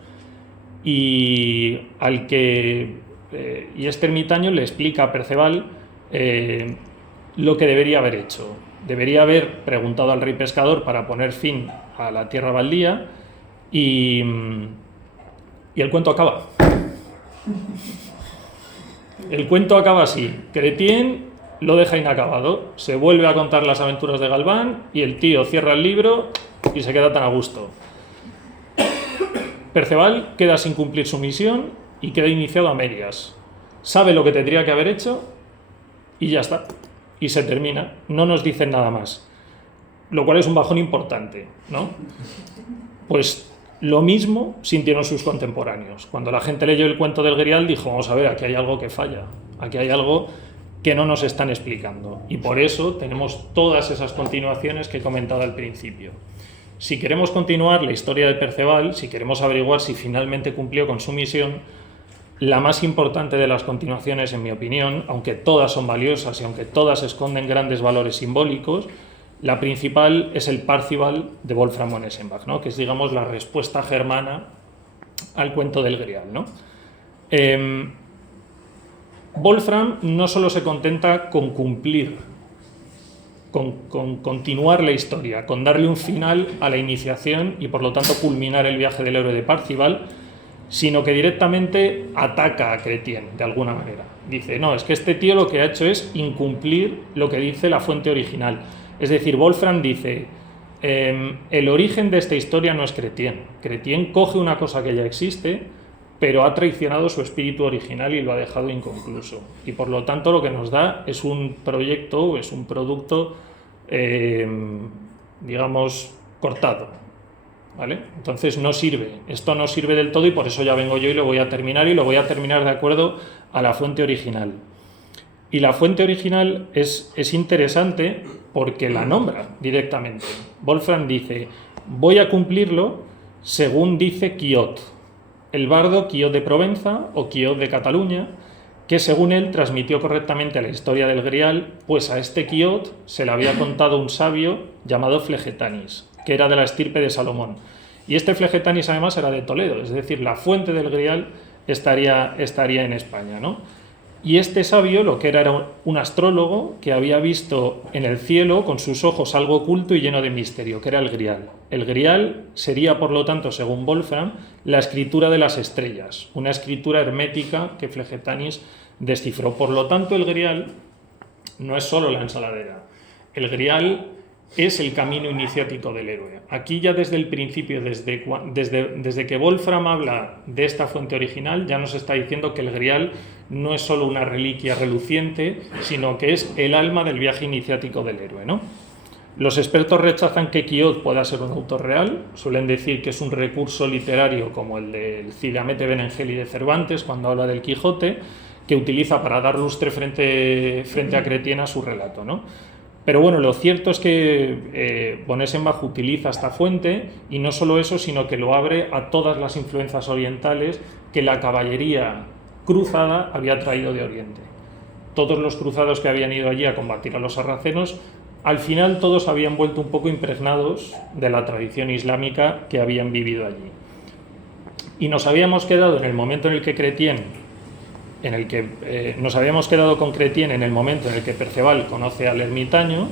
y este ermitaño le explica a Perceval lo que debería haber hecho. Debería haber preguntado al rey pescador para poner fin a la tierra baldía, y el cuento acaba. El cuento acaba así: Chrétien lo deja inacabado, se vuelve a contar las aventuras de Galván y el tío cierra el libro y se queda tan a gusto. Perceval queda sin cumplir su misión y queda iniciado a medias. Sabe lo que tendría que haber hecho y ya está. Y se termina. No nos dicen nada más. Lo cual es un bajón importante, ¿no? Pues lo mismo sintieron sus contemporáneos. Cuando la gente leyó el cuento del Grial dijo: vamos a ver, aquí hay algo que falla. Aquí hay algo que no nos están explicando. Y por eso tenemos todas esas continuaciones que he comentado al principio. Si queremos continuar la historia de Perceval, si queremos averiguar si finalmente cumplió con su misión, la más importante de las continuaciones, en mi opinión, aunque todas son valiosas y aunque todas esconden grandes valores simbólicos, la principal es el Parzival de Wolfram von Eschenbach, ¿no? Que es, digamos, la respuesta germana al cuento del Grial, ¿no? Wolfram no solo se contenta con cumplir, con continuar la historia, con darle un final a la iniciación y por lo tanto culminar el viaje del héroe de Parzival, sino que directamente ataca a Chrétien de alguna manera. Dice: no, es que este tío lo que ha hecho es incumplir lo que dice la fuente original. Es decir, Wolfram dice: el origen de esta historia no es Chrétien. Chrétien coge una cosa que ya existe, pero ha traicionado su espíritu original y lo ha dejado inconcluso. Y por lo tanto lo que nos da es un proyecto, es un producto, digamos, cortado, ¿vale? Entonces no sirve, esto no sirve del todo y por eso ya vengo yo y lo voy a terminar de acuerdo a la fuente original. Y la fuente original es interesante porque la nombra directamente. Wolfram dice, voy a cumplirlo según dice Quiot, el bardo Quiot de Provenza o Quiot de Cataluña, que según él transmitió correctamente la historia del Grial, pues a este Quiot se le había contado un sabio llamado Flegetanis, que era de la estirpe de Salomón. Y este Flegetanis además era de Toledo, es decir, la fuente del Grial estaría en España, ¿no? Y este sabio lo que era un astrólogo que había visto en el cielo con sus ojos algo oculto y lleno de misterio, que era el Grial. El Grial sería, por lo tanto, según Wolfram, la escritura de las estrellas, una escritura hermética que Flegetanis descifró. Por lo tanto, el Grial no es solo la ensaladera. El Grial es el camino iniciático del héroe. Aquí ya desde el principio, desde que Wolfram habla de esta fuente original, ya nos está diciendo que el Grial no es solo una reliquia reluciente, sino que es el alma del viaje iniciático del héroe, ¿no? Los expertos rechazan que Quiot pueda ser un autor real, suelen decir que es un recurso literario como el del Cide Hamete Benengeli de Cervantes cuando habla del Quijote, que utiliza para dar lustre frente a Chrétien a su relato, ¿no? Pero bueno, lo cierto es que von Eschenbach utiliza esta fuente y no solo eso, sino que lo abre a todas las influencias orientales que la caballería cruzada había traído de Oriente. Todos los cruzados que habían ido allí a combatir a los sarracenos, al final todos habían vuelto un poco impregnados de la tradición islámica que habían vivido allí. Y nos habíamos quedado en el momento en el que nos habíamos quedado con Chrétien en el momento en el que Perceval conoce al ermitaño,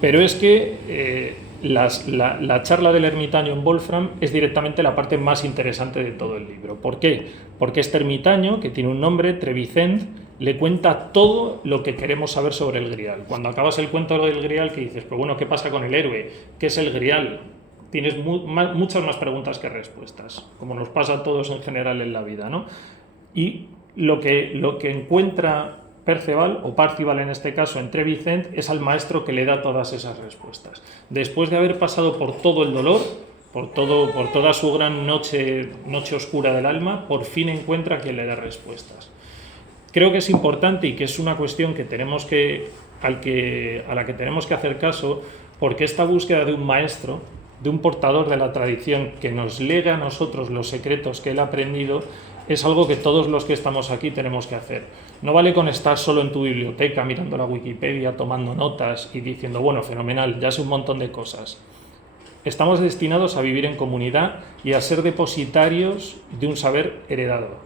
pero es que la charla del ermitaño en Wolfram es directamente la parte más interesante de todo el libro. ¿Por qué? Porque este ermitaño, que tiene un nombre, Trevicent, le cuenta todo lo que queremos saber sobre el Grial. Cuando acabas el cuento del Grial, que dices, pues bueno, ¿qué pasa con el héroe? ¿Qué es el Grial? Tienes muchas más preguntas que respuestas, como nos pasa a todos en general en la vida, ¿no? Y lo que encuentra Perceval, o Parzival en este caso, en Trevicent, es al maestro que le da todas esas respuestas. Después de haber pasado por todo el dolor, por toda su gran noche oscura del alma, por fin encuentra quien le da respuestas. Creo que es importante y que es una cuestión que a la que tenemos que hacer caso, porque esta búsqueda de un maestro, de un portador de la tradición que nos lega a nosotros los secretos que él ha aprendido, es algo que todos los que estamos aquí tenemos que hacer. No vale con estar solo en tu biblioteca mirando la Wikipedia, tomando notas y diciendo, bueno, fenomenal, ya sé un montón de cosas. Estamos destinados a vivir en comunidad y a ser depositarios de un saber heredado.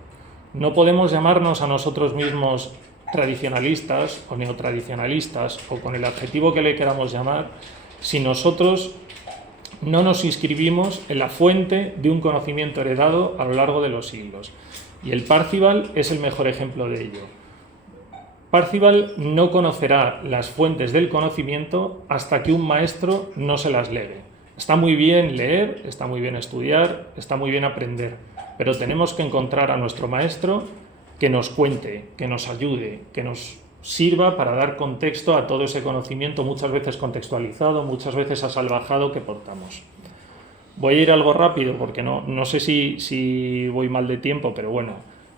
No podemos llamarnos a nosotros mismos tradicionalistas o neotradicionalistas o con el adjetivo que le queramos llamar si nosotros no nos inscribimos en la fuente de un conocimiento heredado a lo largo de los siglos. Y el Parzival es el mejor ejemplo de ello. Parzival no conocerá las fuentes del conocimiento hasta que un maestro no se las legue. Está muy bien leer, está muy bien estudiar, está muy bien aprender, pero tenemos que encontrar a nuestro maestro que nos cuente, que nos ayude, que nos sirva para dar contexto a todo ese conocimiento, muchas veces contextualizado, muchas veces asalvajado que portamos. Voy a ir algo rápido porque no sé si voy mal de tiempo, pero bueno.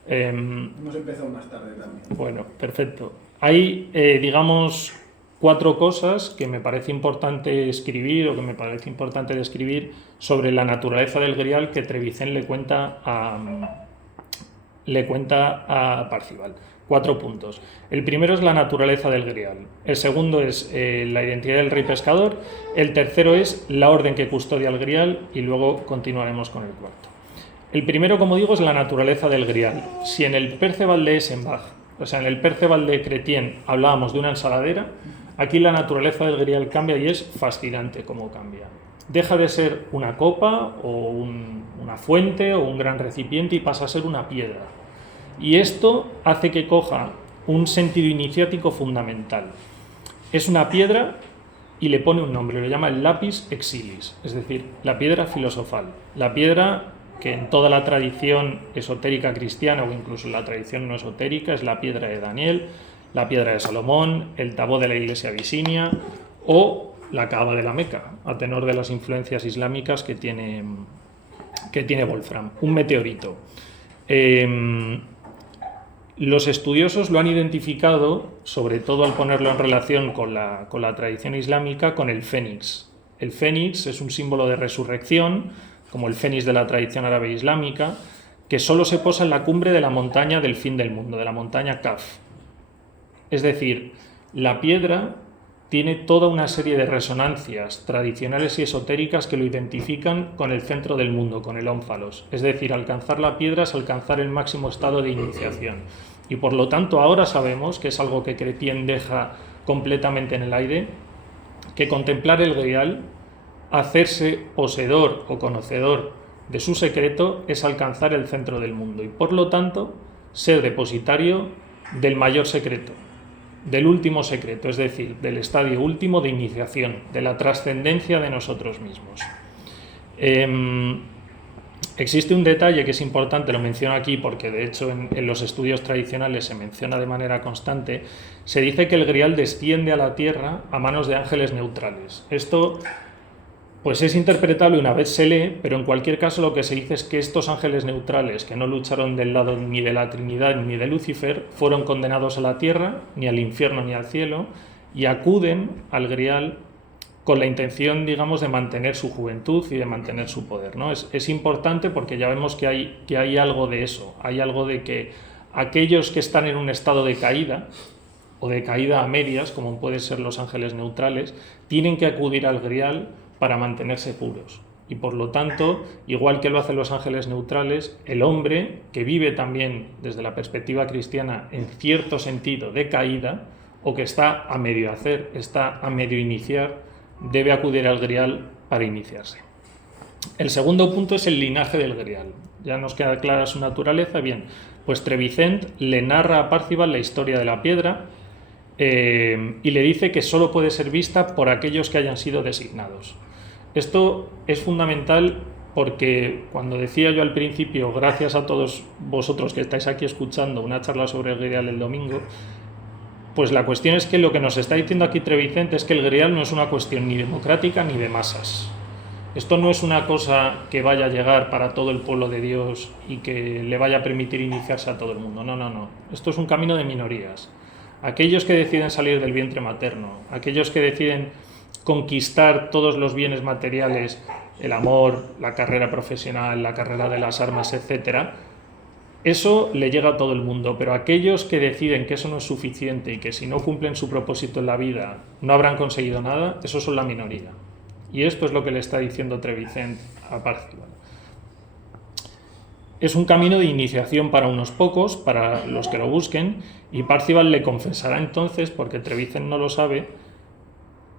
Hemos empezado más tarde también. Bueno, perfecto. Hay, digamos, 4 cosas que me parece importante escribir o que me parece importante describir sobre la naturaleza del Grial que Trevicent le cuenta a Parzival. 4 puntos. El primero es la naturaleza del Grial. El segundo es la identidad del rey pescador. El tercero es la orden que custodia el Grial y luego continuaremos con el cuarto. El primero, como digo, es la naturaleza del Grial. Si en el Perceval de Eschenbach, o sea, en el Perceval de Chrétien hablábamos de una ensaladera, aquí la naturaleza del Grial cambia y es fascinante cómo cambia. Deja de ser una copa o una fuente o un gran recipiente y pasa a ser una piedra. Y esto hace que coja un sentido iniciático fundamental. Es una piedra y le pone un nombre, lo llama el lapis exilis, es decir, la piedra filosofal, la piedra que en toda la tradición esotérica cristiana o incluso en la tradición no esotérica es la piedra de Daniel, la piedra de Salomón, el tabó de la iglesia abisinia o la Kaaba de la Meca, a tenor de las influencias islámicas que tiene Wolfram, un meteorito. Los estudiosos lo han identificado, sobre todo al ponerlo en relación con la tradición islámica, con el fénix. El fénix es un símbolo de resurrección, como el fénix de la tradición árabe islámica, que solo se posa en la cumbre de la montaña del fin del mundo, de la montaña Kaf. Es decir, la piedra tiene toda una serie de resonancias tradicionales y esotéricas que lo identifican con el centro del mundo, con el ónfalos. Es decir, alcanzar la piedra es alcanzar el máximo estado de iniciación. Y por lo tanto ahora sabemos, que es algo que Chrétien deja completamente en el aire, que contemplar el Grial, hacerse poseedor o conocedor de su secreto, es alcanzar el centro del mundo y por lo tanto ser depositario del mayor secreto, del último secreto, es decir, del estadio último de iniciación, de la trascendencia de nosotros mismos. Existe un detalle que es importante, lo menciono aquí porque de hecho en los estudios tradicionales se menciona de manera constante. Se dice que el Grial desciende a la tierra a manos de ángeles neutrales. Esto pues es interpretable una vez se lee, pero en cualquier caso lo que se dice es que estos ángeles neutrales, que no lucharon del lado ni de la Trinidad ni de Lucifer, fueron condenados a la tierra, ni al infierno ni al cielo, y acuden al Grial con la intención, digamos, de mantener su juventud y de mantener su poder, ¿no? Es importante porque ya vemos que hay algo de eso, hay algo de que aquellos que están en un estado de caída, o de caída a medias, como pueden ser los ángeles neutrales, tienen que acudir al Grial para mantenerse puros. Y por lo tanto, igual que lo hacen los ángeles neutrales, el hombre, que vive también desde la perspectiva cristiana en cierto sentido de caída, o que está a medio hacer, está a medio iniciar, debe acudir al Grial para iniciarse. El segundo punto es el linaje del Grial. Ya nos queda clara su naturaleza. Bien, pues Trevisan le narra a Parzival la historia de la piedra y le dice que solo puede ser vista por aquellos que hayan sido designados. Esto es fundamental porque cuando decía yo al principio, gracias a todos vosotros que estáis aquí escuchando una charla sobre el Grial el domingo, pues la cuestión es que lo que nos está diciendo aquí Trevisan es que el Grial no es una cuestión ni democrática ni de masas. Esto no es una cosa que vaya a llegar para todo el pueblo de Dios y que le vaya a permitir iniciarse a todo el mundo. No. Esto es un camino de minorías. Aquellos que deciden salir del vientre materno, aquellos que deciden conquistar todos los bienes materiales, el amor, la carrera profesional, la carrera de las armas, etc., eso le llega a todo el mundo, pero aquellos que deciden que eso no es suficiente y que si no cumplen su propósito en la vida no habrán conseguido nada, esos son la minoría. Y esto es lo que le está diciendo Trevisan a Parzival. Es un camino de iniciación para unos pocos, para los que lo busquen, y Parzival le confesará entonces, porque Trevisan no lo sabe,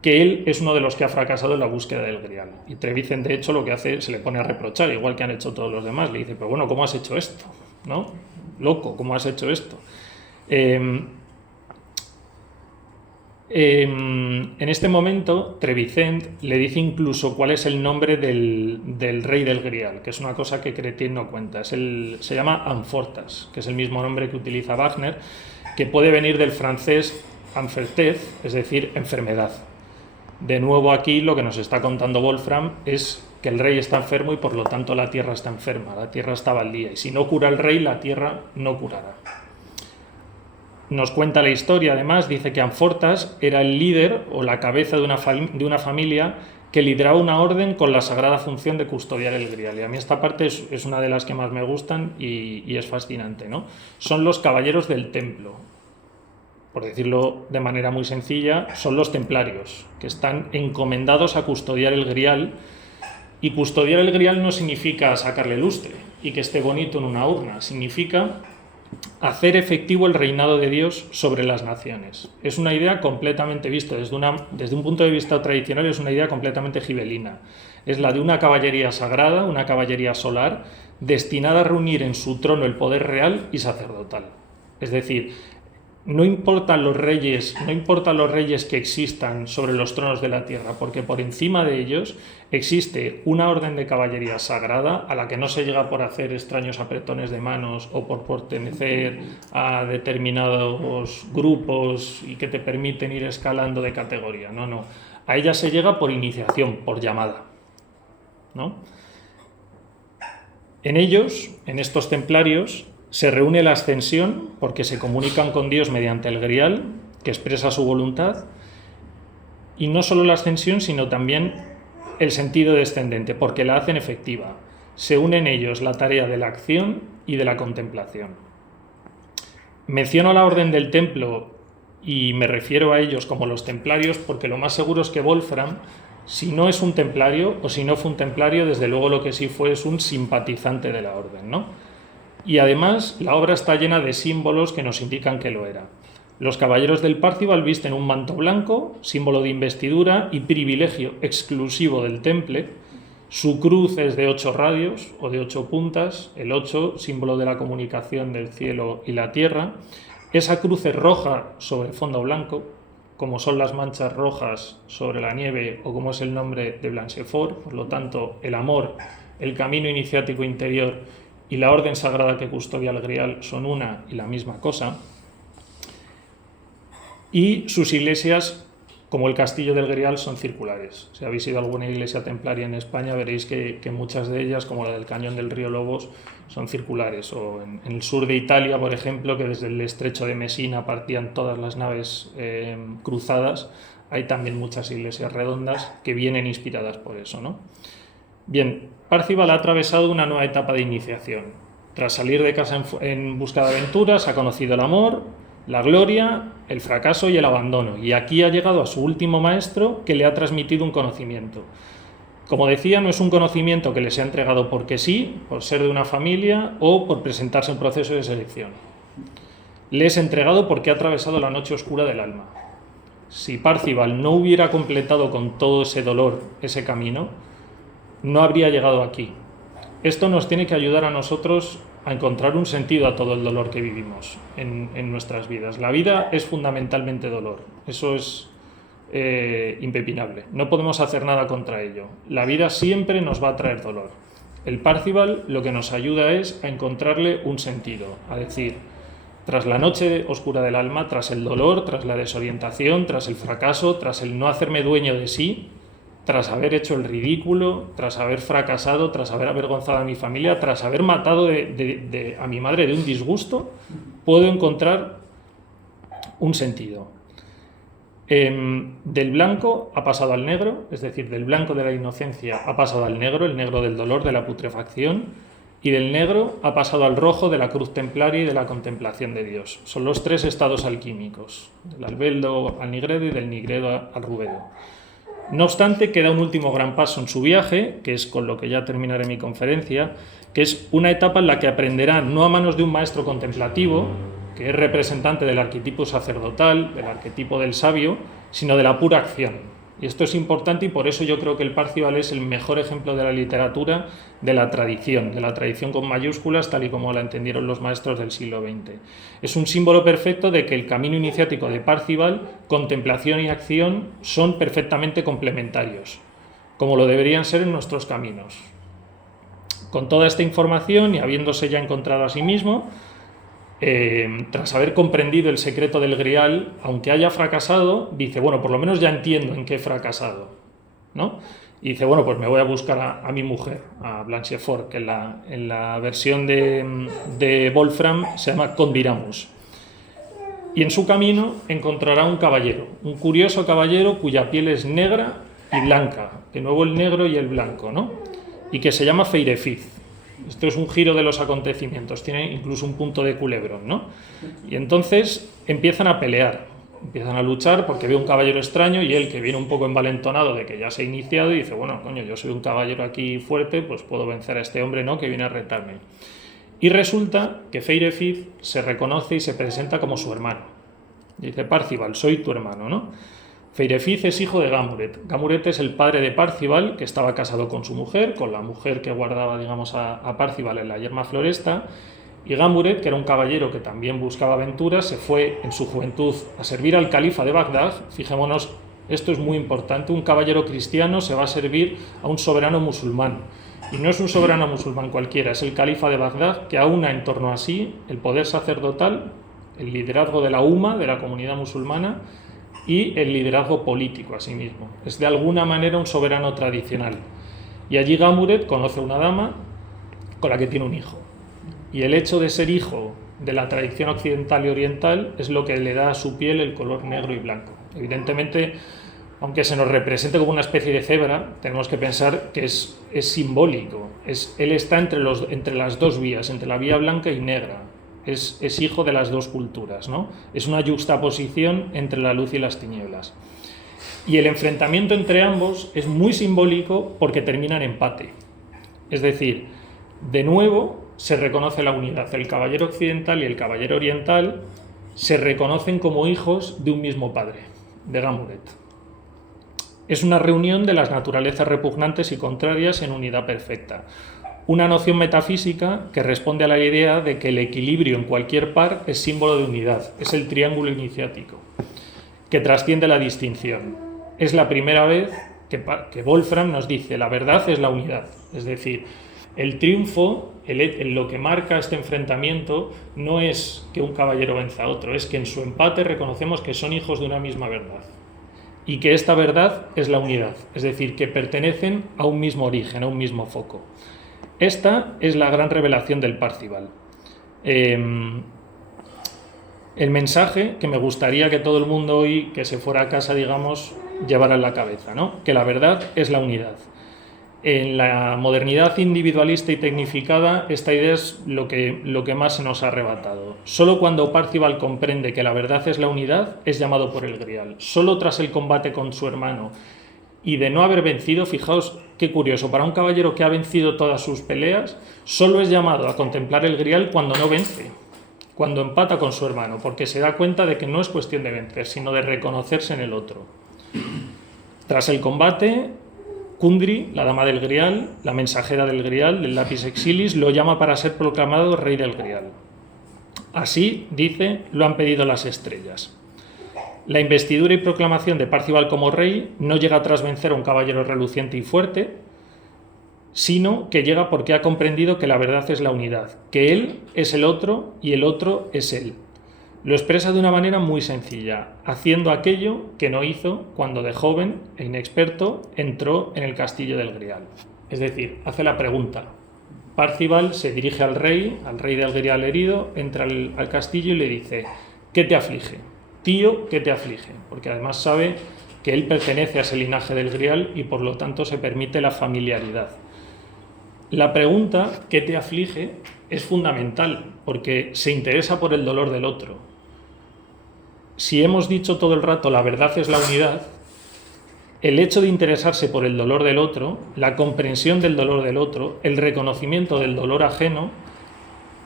que él es uno de los que ha fracasado en la búsqueda del Grial. Y Trevisan, de hecho, lo que hace, se le pone a reprochar, igual que han hecho todos los demás. Le dice, pero bueno, ¿cómo has hecho esto? ¿No? Loco, ¿cómo has hecho esto? En este momento, Trevisan le dice incluso cuál es el nombre del rey del Grial, que es una cosa que Chrétien no cuenta. Se llama Amfortas, que es el mismo nombre que utiliza Wagner, que puede venir del francés enfertez, es decir, enfermedad. De nuevo aquí lo que nos está contando Wolfram es que el rey está enfermo y por lo tanto la tierra está enferma, la tierra está baldía, y si no cura el rey, la tierra no curará. Nos cuenta la historia, además, dice que Amfortas era el líder o la cabeza de una familia que lideraba una orden con la sagrada función de custodiar el Grial. Y a mí esta parte es una de las que más me gustan y es fascinante, ¿no? Son los caballeros del templo. Por decirlo de manera muy sencilla, son los templarios, que están encomendados a custodiar el Grial. Y custodiar el Grial no significa sacarle lustre y que esté bonito en una urna, significa hacer efectivo el reinado de Dios sobre las naciones. Es una idea completamente vista desde un punto de vista tradicional, es una idea completamente gibelina. Es la de una caballería sagrada, una caballería solar, destinada a reunir en su trono el poder real y sacerdotal. Es decir, no importan los reyes que existan sobre los tronos de la tierra, porque por encima de ellos existe una orden de caballería sagrada a la que no se llega por hacer extraños apretones de manos o por pertenecer a determinados grupos y que te permiten ir escalando de categoría. No. A ella se llega por iniciación, por llamada, ¿no? En ellos, en estos templarios, se reúne la ascensión porque se comunican con Dios mediante el grial, que expresa su voluntad, y no solo la ascensión, sino también el sentido descendente, porque la hacen efectiva. Se une en ellos la tarea de la acción y de la contemplación. Menciono la orden del templo y me refiero a ellos como los templarios porque lo más seguro es que Wolfram, si no es un templario o si no fue un templario, desde luego lo que sí fue es un simpatizante de la orden, ¿no? Y además la obra está llena de símbolos que nos indican que lo era. Los caballeros del Parzival visten un manto blanco, símbolo de investidura y privilegio exclusivo del temple. Su cruz es de 8 radios o de 8 puntas, el 8 símbolo de la comunicación del cielo y la tierra. Esa cruz es roja sobre fondo blanco, como son las manchas rojas sobre la nieve o como es el nombre de Blanchefort. Por lo tanto, el amor, el camino iniciático interior y la orden sagrada que custodia el grial son una y la misma cosa. Y sus iglesias, como el castillo del grial, son circulares. Si habéis ido a alguna iglesia templaria en España, veréis que muchas de ellas, como la del Cañón del Río Lobos, son circulares. O en el sur de Italia, por ejemplo, que desde el estrecho de Messina partían todas las naves cruzadas, hay también muchas iglesias redondas que vienen inspiradas por eso, ¿no? Bien, Parzival ha atravesado una nueva etapa de iniciación. Tras salir de casa en busca de aventuras, ha conocido el amor, la gloria, el fracaso y el abandono. Y aquí ha llegado a su último maestro que le ha transmitido un conocimiento. Como decía, no es un conocimiento que le sea entregado porque sí, por ser de una familia o por presentarse en proceso de selección. Le es entregado porque ha atravesado la noche oscura del alma. Si Parzival no hubiera completado con todo ese dolor, ese camino, no habría llegado aquí. Esto nos tiene que ayudar a nosotros a encontrar un sentido a todo el dolor que vivimos en nuestras vidas. La vida es fundamentalmente dolor, eso es impepinable, no podemos hacer nada contra ello. La vida siempre nos va a traer dolor. El Parzival lo que nos ayuda es a encontrarle un sentido, a decir, tras la noche oscura del alma, tras el dolor, tras la desorientación, tras el fracaso, tras el no hacerme dueño de sí, tras haber hecho el ridículo, tras haber fracasado, tras haber avergonzado a mi familia, tras haber matado a mi madre de un disgusto, puedo encontrar un sentido. Del blanco ha pasado al negro, es decir, del blanco de la inocencia ha pasado al negro, el negro del dolor, de la putrefacción, y del negro ha pasado al rojo de la cruz templaria y de la contemplación de Dios. Son los 3 estados alquímicos, del albeldo al nigredo y del nigredo al rubedo. No obstante, queda un último gran paso en su viaje, que es con lo que ya terminaré mi conferencia, que es una etapa en la que aprenderá no a manos de un maestro contemplativo, que es representante del arquetipo sacerdotal, del arquetipo del sabio, sino de la pura acción. Y esto es importante y por eso yo creo que el Parzival es el mejor ejemplo de la literatura de la tradición con mayúsculas, tal y como la entendieron los maestros del siglo XX. Es un símbolo perfecto de que el camino iniciático de Parzival, contemplación y acción, son perfectamente complementarios, como lo deberían ser en nuestros caminos. Con toda esta información y habiéndose ya encontrado a sí mismo, tras haber comprendido el secreto del grial, aunque haya fracasado, dice, bueno, por lo menos ya entiendo en qué he fracasado, ¿no? Y dice, bueno, pues me voy a buscar a mi mujer, a Blanchefort, que en la versión de Wolfram se llama Conviramus. Y en su camino encontrará un caballero, un curioso caballero cuya piel es negra y blanca, de nuevo el negro y el blanco, ¿no? Y que se llama Feirefiz. Esto es un giro de los acontecimientos, tiene incluso un punto de culebrón, ¿no? Y entonces empiezan a pelear, empiezan a luchar porque ve un caballero extraño y él, que viene un poco envalentonado de que ya se ha iniciado, y dice, bueno, coño, yo soy un caballero aquí fuerte, pues puedo vencer a este hombre, ¿no?, que viene a retarme. Y resulta que Feirefiz se reconoce y se presenta como su hermano. Dice, Parzival, soy tu hermano, ¿no? Feirefiz es hijo de Gamuret. Gamuret es el padre de Parzival, que estaba casado con su mujer, con la mujer que guardaba, digamos, a Parzival en la yerma floresta, Y Gamuret, que era un caballero que también buscaba aventuras, se fue en su juventud a servir al califa de Bagdad. Fijémonos, esto es muy importante, un caballero cristiano se va a servir a un soberano musulmán. Y no es un soberano musulmán cualquiera, es el califa de Bagdad, que aúna en torno a sí el poder sacerdotal, el liderazgo de la Umma, de la comunidad musulmana, y el liderazgo político asimismo. Es de alguna manera un soberano tradicional. Y allí Gamuret conoce a una dama con la que tiene un hijo. Y el hecho de ser hijo de la tradición occidental y oriental es lo que le da a su piel el color negro y blanco. Evidentemente, aunque se nos represente como una especie de cebra, tenemos que pensar que es simbólico. Él está entre las dos vías, entre la vía blanca y negra. Es hijo de las dos culturas, ¿no? Es una yuxtaposición entre la luz y las tinieblas. Y el enfrentamiento entre ambos es muy simbólico porque termina en empate. Es decir, de nuevo se reconoce la unidad. El caballero occidental y el caballero oriental se reconocen como hijos de un mismo padre, de Gamuret. Es una reunión de las naturalezas repugnantes y contrarias en unidad perfecta. Una noción metafísica que responde a la idea de que el equilibrio en cualquier par es símbolo de unidad, es el triángulo iniciático, que trasciende la distinción. Es la primera vez que Wolfram nos dice la verdad es la unidad, es decir, el triunfo, lo que marca este enfrentamiento no es que un caballero venza a otro, es que en su empate reconocemos que son hijos de una misma verdad y que esta verdad es la unidad, es decir, que pertenecen a un mismo origen, a un mismo foco. Esta es la gran revelación del Parzival. El mensaje que me gustaría que todo el mundo hoy que se fuera a casa, digamos, llevara en la cabeza, ¿no? Que la verdad es la unidad. En la modernidad individualista y tecnificada, esta idea es lo que más se nos ha arrebatado. Solo cuando Parzival comprende que la verdad es la unidad, es llamado por el Grial. Solo tras el combate con su hermano y de no haber vencido, fijaos qué curioso, para un caballero que ha vencido todas sus peleas, solo es llamado a contemplar el Grial cuando no vence, cuando empata con su hermano, porque se da cuenta de que no es cuestión de vencer, sino de reconocerse en el otro. Tras el combate, Kundry, la dama del Grial, la mensajera del Grial, del Lapis Exilis, lo llama para ser proclamado rey del Grial. Así, dice, lo han pedido las estrellas. La investidura y proclamación de Parzival como rey no llega tras vencer a un caballero reluciente y fuerte, sino que llega porque ha comprendido que la verdad es la unidad, que él es el otro y el otro es él. Lo expresa de una manera muy sencilla, haciendo aquello que no hizo cuando de joven e inexperto entró en el castillo del Grial. Es decir, hace la pregunta. Parzival se dirige al rey del Grial herido, entra al castillo y le dice: ¿qué te aflige? Tío, ¿qué te aflige? Porque además sabe que él pertenece a ese linaje del Grial y por lo tanto se permite la familiaridad. La pregunta ¿qué te aflige? Es fundamental porque se interesa por el dolor del otro. Si hemos dicho todo el rato la verdad es la unidad, el hecho de interesarse por el dolor del otro, la comprensión del dolor del otro, el reconocimiento del dolor ajeno,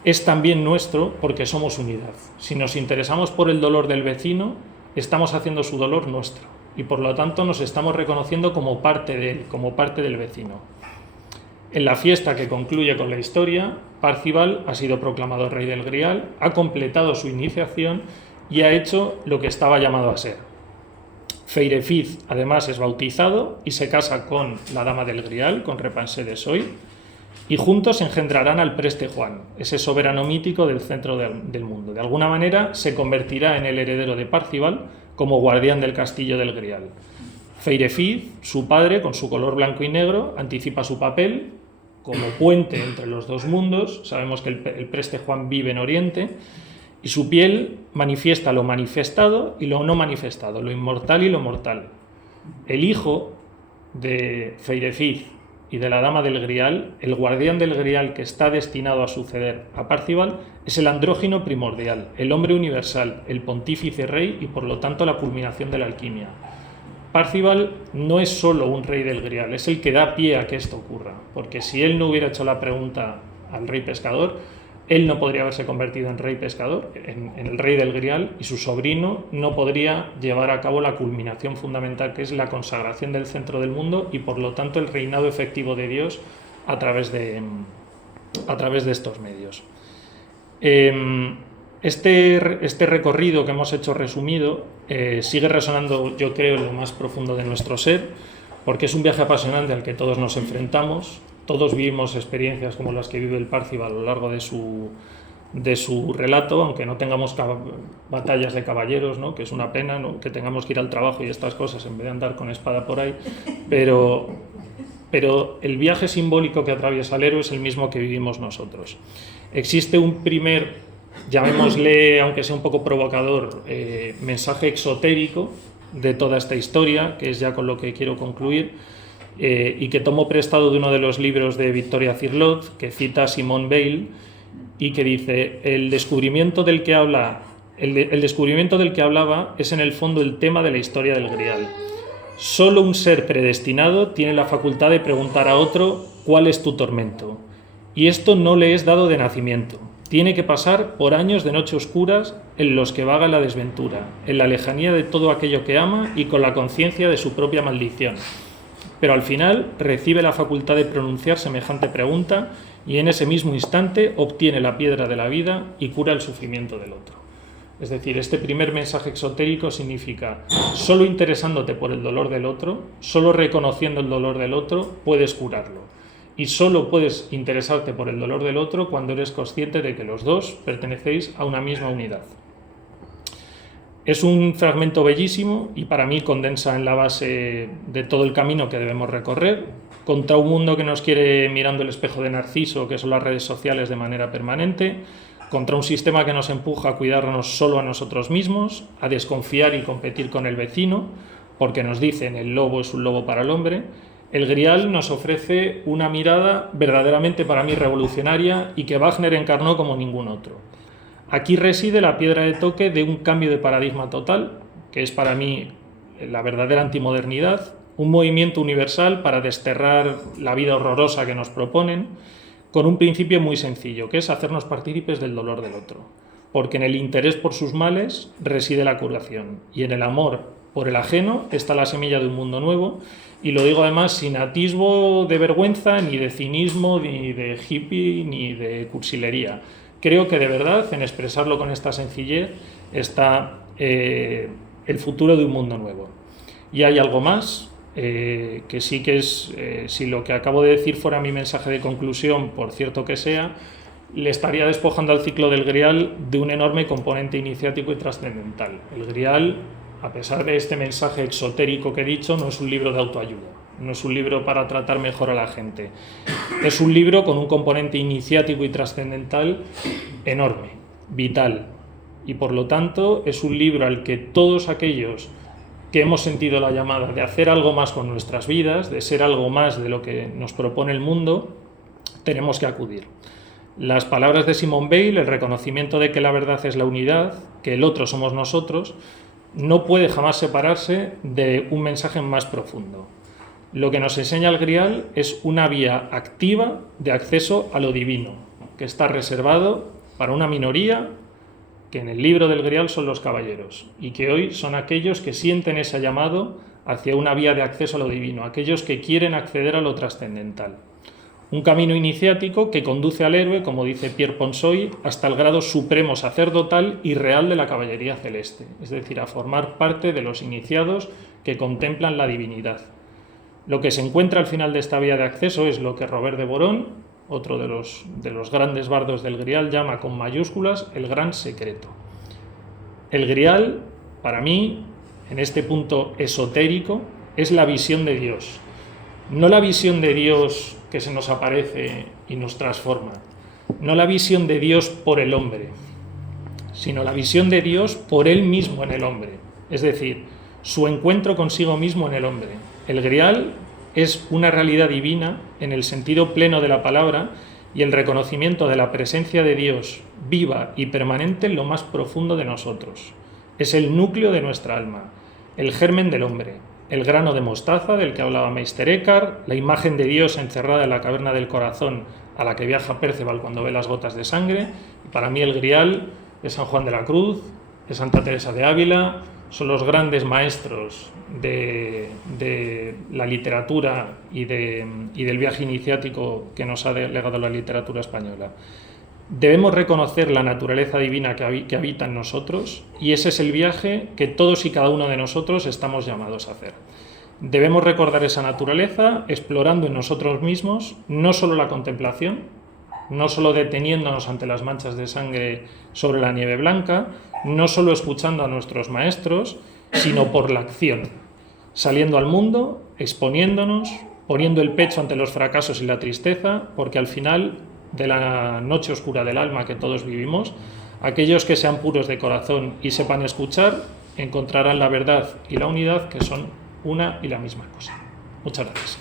es también nuestro porque somos unidad. Si nos interesamos por el dolor del vecino, estamos haciendo su dolor nuestro y por lo tanto nos estamos reconociendo como parte de él, como parte del vecino. En la fiesta que concluye con la historia, Parzival ha sido proclamado rey del Grial, ha completado su iniciación y ha hecho lo que estaba llamado a ser. Feirefid, además, es bautizado y se casa con la dama del Grial, con Repansé de Soy, y juntos engendrarán al Preste Juan, ese soberano mítico del centro del mundo. De alguna manera se convertirá en el heredero de Parzival como guardián del castillo del Grial. Feirefid, su padre, con su color blanco y negro, anticipa su papel como puente entre los dos mundos. Sabemos que el Preste Juan vive en Oriente y su piel manifiesta lo manifestado y lo no manifestado, lo inmortal y lo mortal. El hijo de Feirefid y de la dama del Grial, el guardián del Grial que está destinado a suceder a Parzival, es el andrógino primordial, el hombre universal, el pontífice rey y por lo tanto la culminación de la alquimia. Parzival no es solo un rey del Grial, es el que da pie a que esto ocurra, porque si él no hubiera hecho la pregunta al rey pescador, él no podría haberse convertido en rey pescador, en el rey del Grial, y su sobrino no podría llevar a cabo la culminación fundamental que es la consagración del centro del mundo y por lo tanto el reinado efectivo de Dios a través de estos medios. Este recorrido que hemos hecho resumido sigue resonando, yo creo, en lo más profundo de nuestro ser, porque es un viaje apasionante al que todos nos enfrentamos. Todos vivimos experiencias como las que vive el Párciba a lo largo de su relato, aunque no tengamos batallas de caballeros, ¿no? Que es una pena, ¿no? Que tengamos que ir al trabajo y estas cosas en vez de andar con espada por ahí, pero el viaje simbólico que atraviesa el héroe es el mismo que vivimos nosotros. Existe un primer, llamémosle, aunque sea un poco provocador, mensaje exotérico de toda esta historia, que es ya con lo que quiero concluir, y que tomo prestado de uno de los libros de Victoria Cirlot, que cita a Simone Weil, y que dice: el descubrimiento del que hablaba es en el fondo el tema de la historia del Grial. Solo un ser predestinado tiene la facultad de preguntar a otro ¿cuál es tu tormento? Y esto no le es dado de nacimiento. Tiene que pasar por años de noche oscuras en los que vaga la desventura, en la lejanía de todo aquello que ama y con la conciencia de su propia maldición. Pero al final recibe la facultad de pronunciar semejante pregunta y en ese mismo instante obtiene la piedra de la vida y cura el sufrimiento del otro. Es decir, este primer mensaje exotérico significa: solo interesándote por el dolor del otro, solo reconociendo el dolor del otro, puedes curarlo. Y solo puedes interesarte por el dolor del otro cuando eres consciente de que los dos pertenecéis a una misma unidad. Es un fragmento bellísimo y para mí condensa en la base de todo el camino que debemos recorrer, contra un mundo que nos quiere mirando el espejo de Narciso, que son las redes sociales, de manera permanente, contra un sistema que nos empuja a cuidarnos solo a nosotros mismos, a desconfiar y competir con el vecino, porque nos dicen el lobo es un lobo para el hombre. El Grial nos ofrece una mirada verdaderamente para mí revolucionaria y que Wagner encarnó como ningún otro. Aquí reside la piedra de toque de un cambio de paradigma total, que es para mí la verdadera antimodernidad, un movimiento universal para desterrar la vida horrorosa que nos proponen, con un principio muy sencillo, que es hacernos partícipes del dolor del otro, porque en el interés por sus males reside la curación, y en el amor por el ajeno está la semilla de un mundo nuevo, y lo digo además sin atisbo de vergüenza, ni de cinismo, ni de hippie, ni de cursilería. Creo que de verdad, en expresarlo con esta sencillez, está el futuro de un mundo nuevo. Y hay algo más, que sí que es, si lo que acabo de decir fuera mi mensaje de conclusión, por cierto que sea, le estaría despojando al ciclo del Grial de un enorme componente iniciático y trascendental. El Grial, a pesar de este mensaje exotérico que he dicho, no es un libro de autoayuda, no es un libro para tratar mejor a la gente. Es un libro con un componente iniciático y trascendental enorme, vital, y por lo tanto es un libro al que todos aquellos que hemos sentido la llamada de hacer algo más con nuestras vidas, de ser algo más de lo que nos propone el mundo, tenemos que acudir. Las palabras de Simone Weil, el reconocimiento de que la verdad es la unidad, que el otro somos nosotros, no puede jamás separarse de un mensaje más profundo. Lo que nos enseña el Grial es una vía activa de acceso a lo divino, que está reservado para una minoría, que en el libro del Grial son los caballeros, y que hoy son aquellos que sienten ese llamado hacia una vía de acceso a lo divino, aquellos que quieren acceder a lo trascendental. Un camino iniciático que conduce al héroe, como dice Pierre Ponsoy, hasta el grado supremo sacerdotal y real de la caballería celeste, es decir, a formar parte de los iniciados que contemplan la divinidad. Lo que se encuentra al final de esta vía de acceso es lo que Robert de Boron, otro de los grandes bardos del Grial, llama con mayúsculas el gran secreto. El Grial, para mí, en este punto esotérico, es la visión de Dios. No la visión de Dios que se nos aparece y nos transforma, no la visión de Dios por el hombre, sino la visión de Dios por Él mismo en el hombre, es decir, su encuentro consigo mismo en el hombre. El Grial es una realidad divina en el sentido pleno de la palabra y el reconocimiento de la presencia de Dios viva y permanente en lo más profundo de nosotros. Es el núcleo de nuestra alma, el germen del hombre, el grano de mostaza del que hablaba Meister Eckhart, la imagen de Dios encerrada en la caverna del corazón a la que viaja Perceval cuando ve las gotas de sangre. Para mí el Grial es San Juan de la Cruz, es Santa Teresa de Ávila, son los grandes maestros de la literatura y del viaje iniciático que nos ha legado la literatura española. Debemos reconocer la naturaleza divina que habita en nosotros, y ese es el viaje que todos y cada uno de nosotros estamos llamados a hacer. Debemos recordar esa naturaleza explorando en nosotros mismos no solo la contemplación, no solo deteniéndonos ante las manchas de sangre sobre la nieve blanca, no solo escuchando a nuestros maestros, sino por la acción, saliendo al mundo, exponiéndonos, poniendo el pecho ante los fracasos y la tristeza, porque al final de la noche oscura del alma que todos vivimos, aquellos que sean puros de corazón y sepan escuchar, encontrarán la verdad y la unidad, que son una y la misma cosa. Muchas gracias.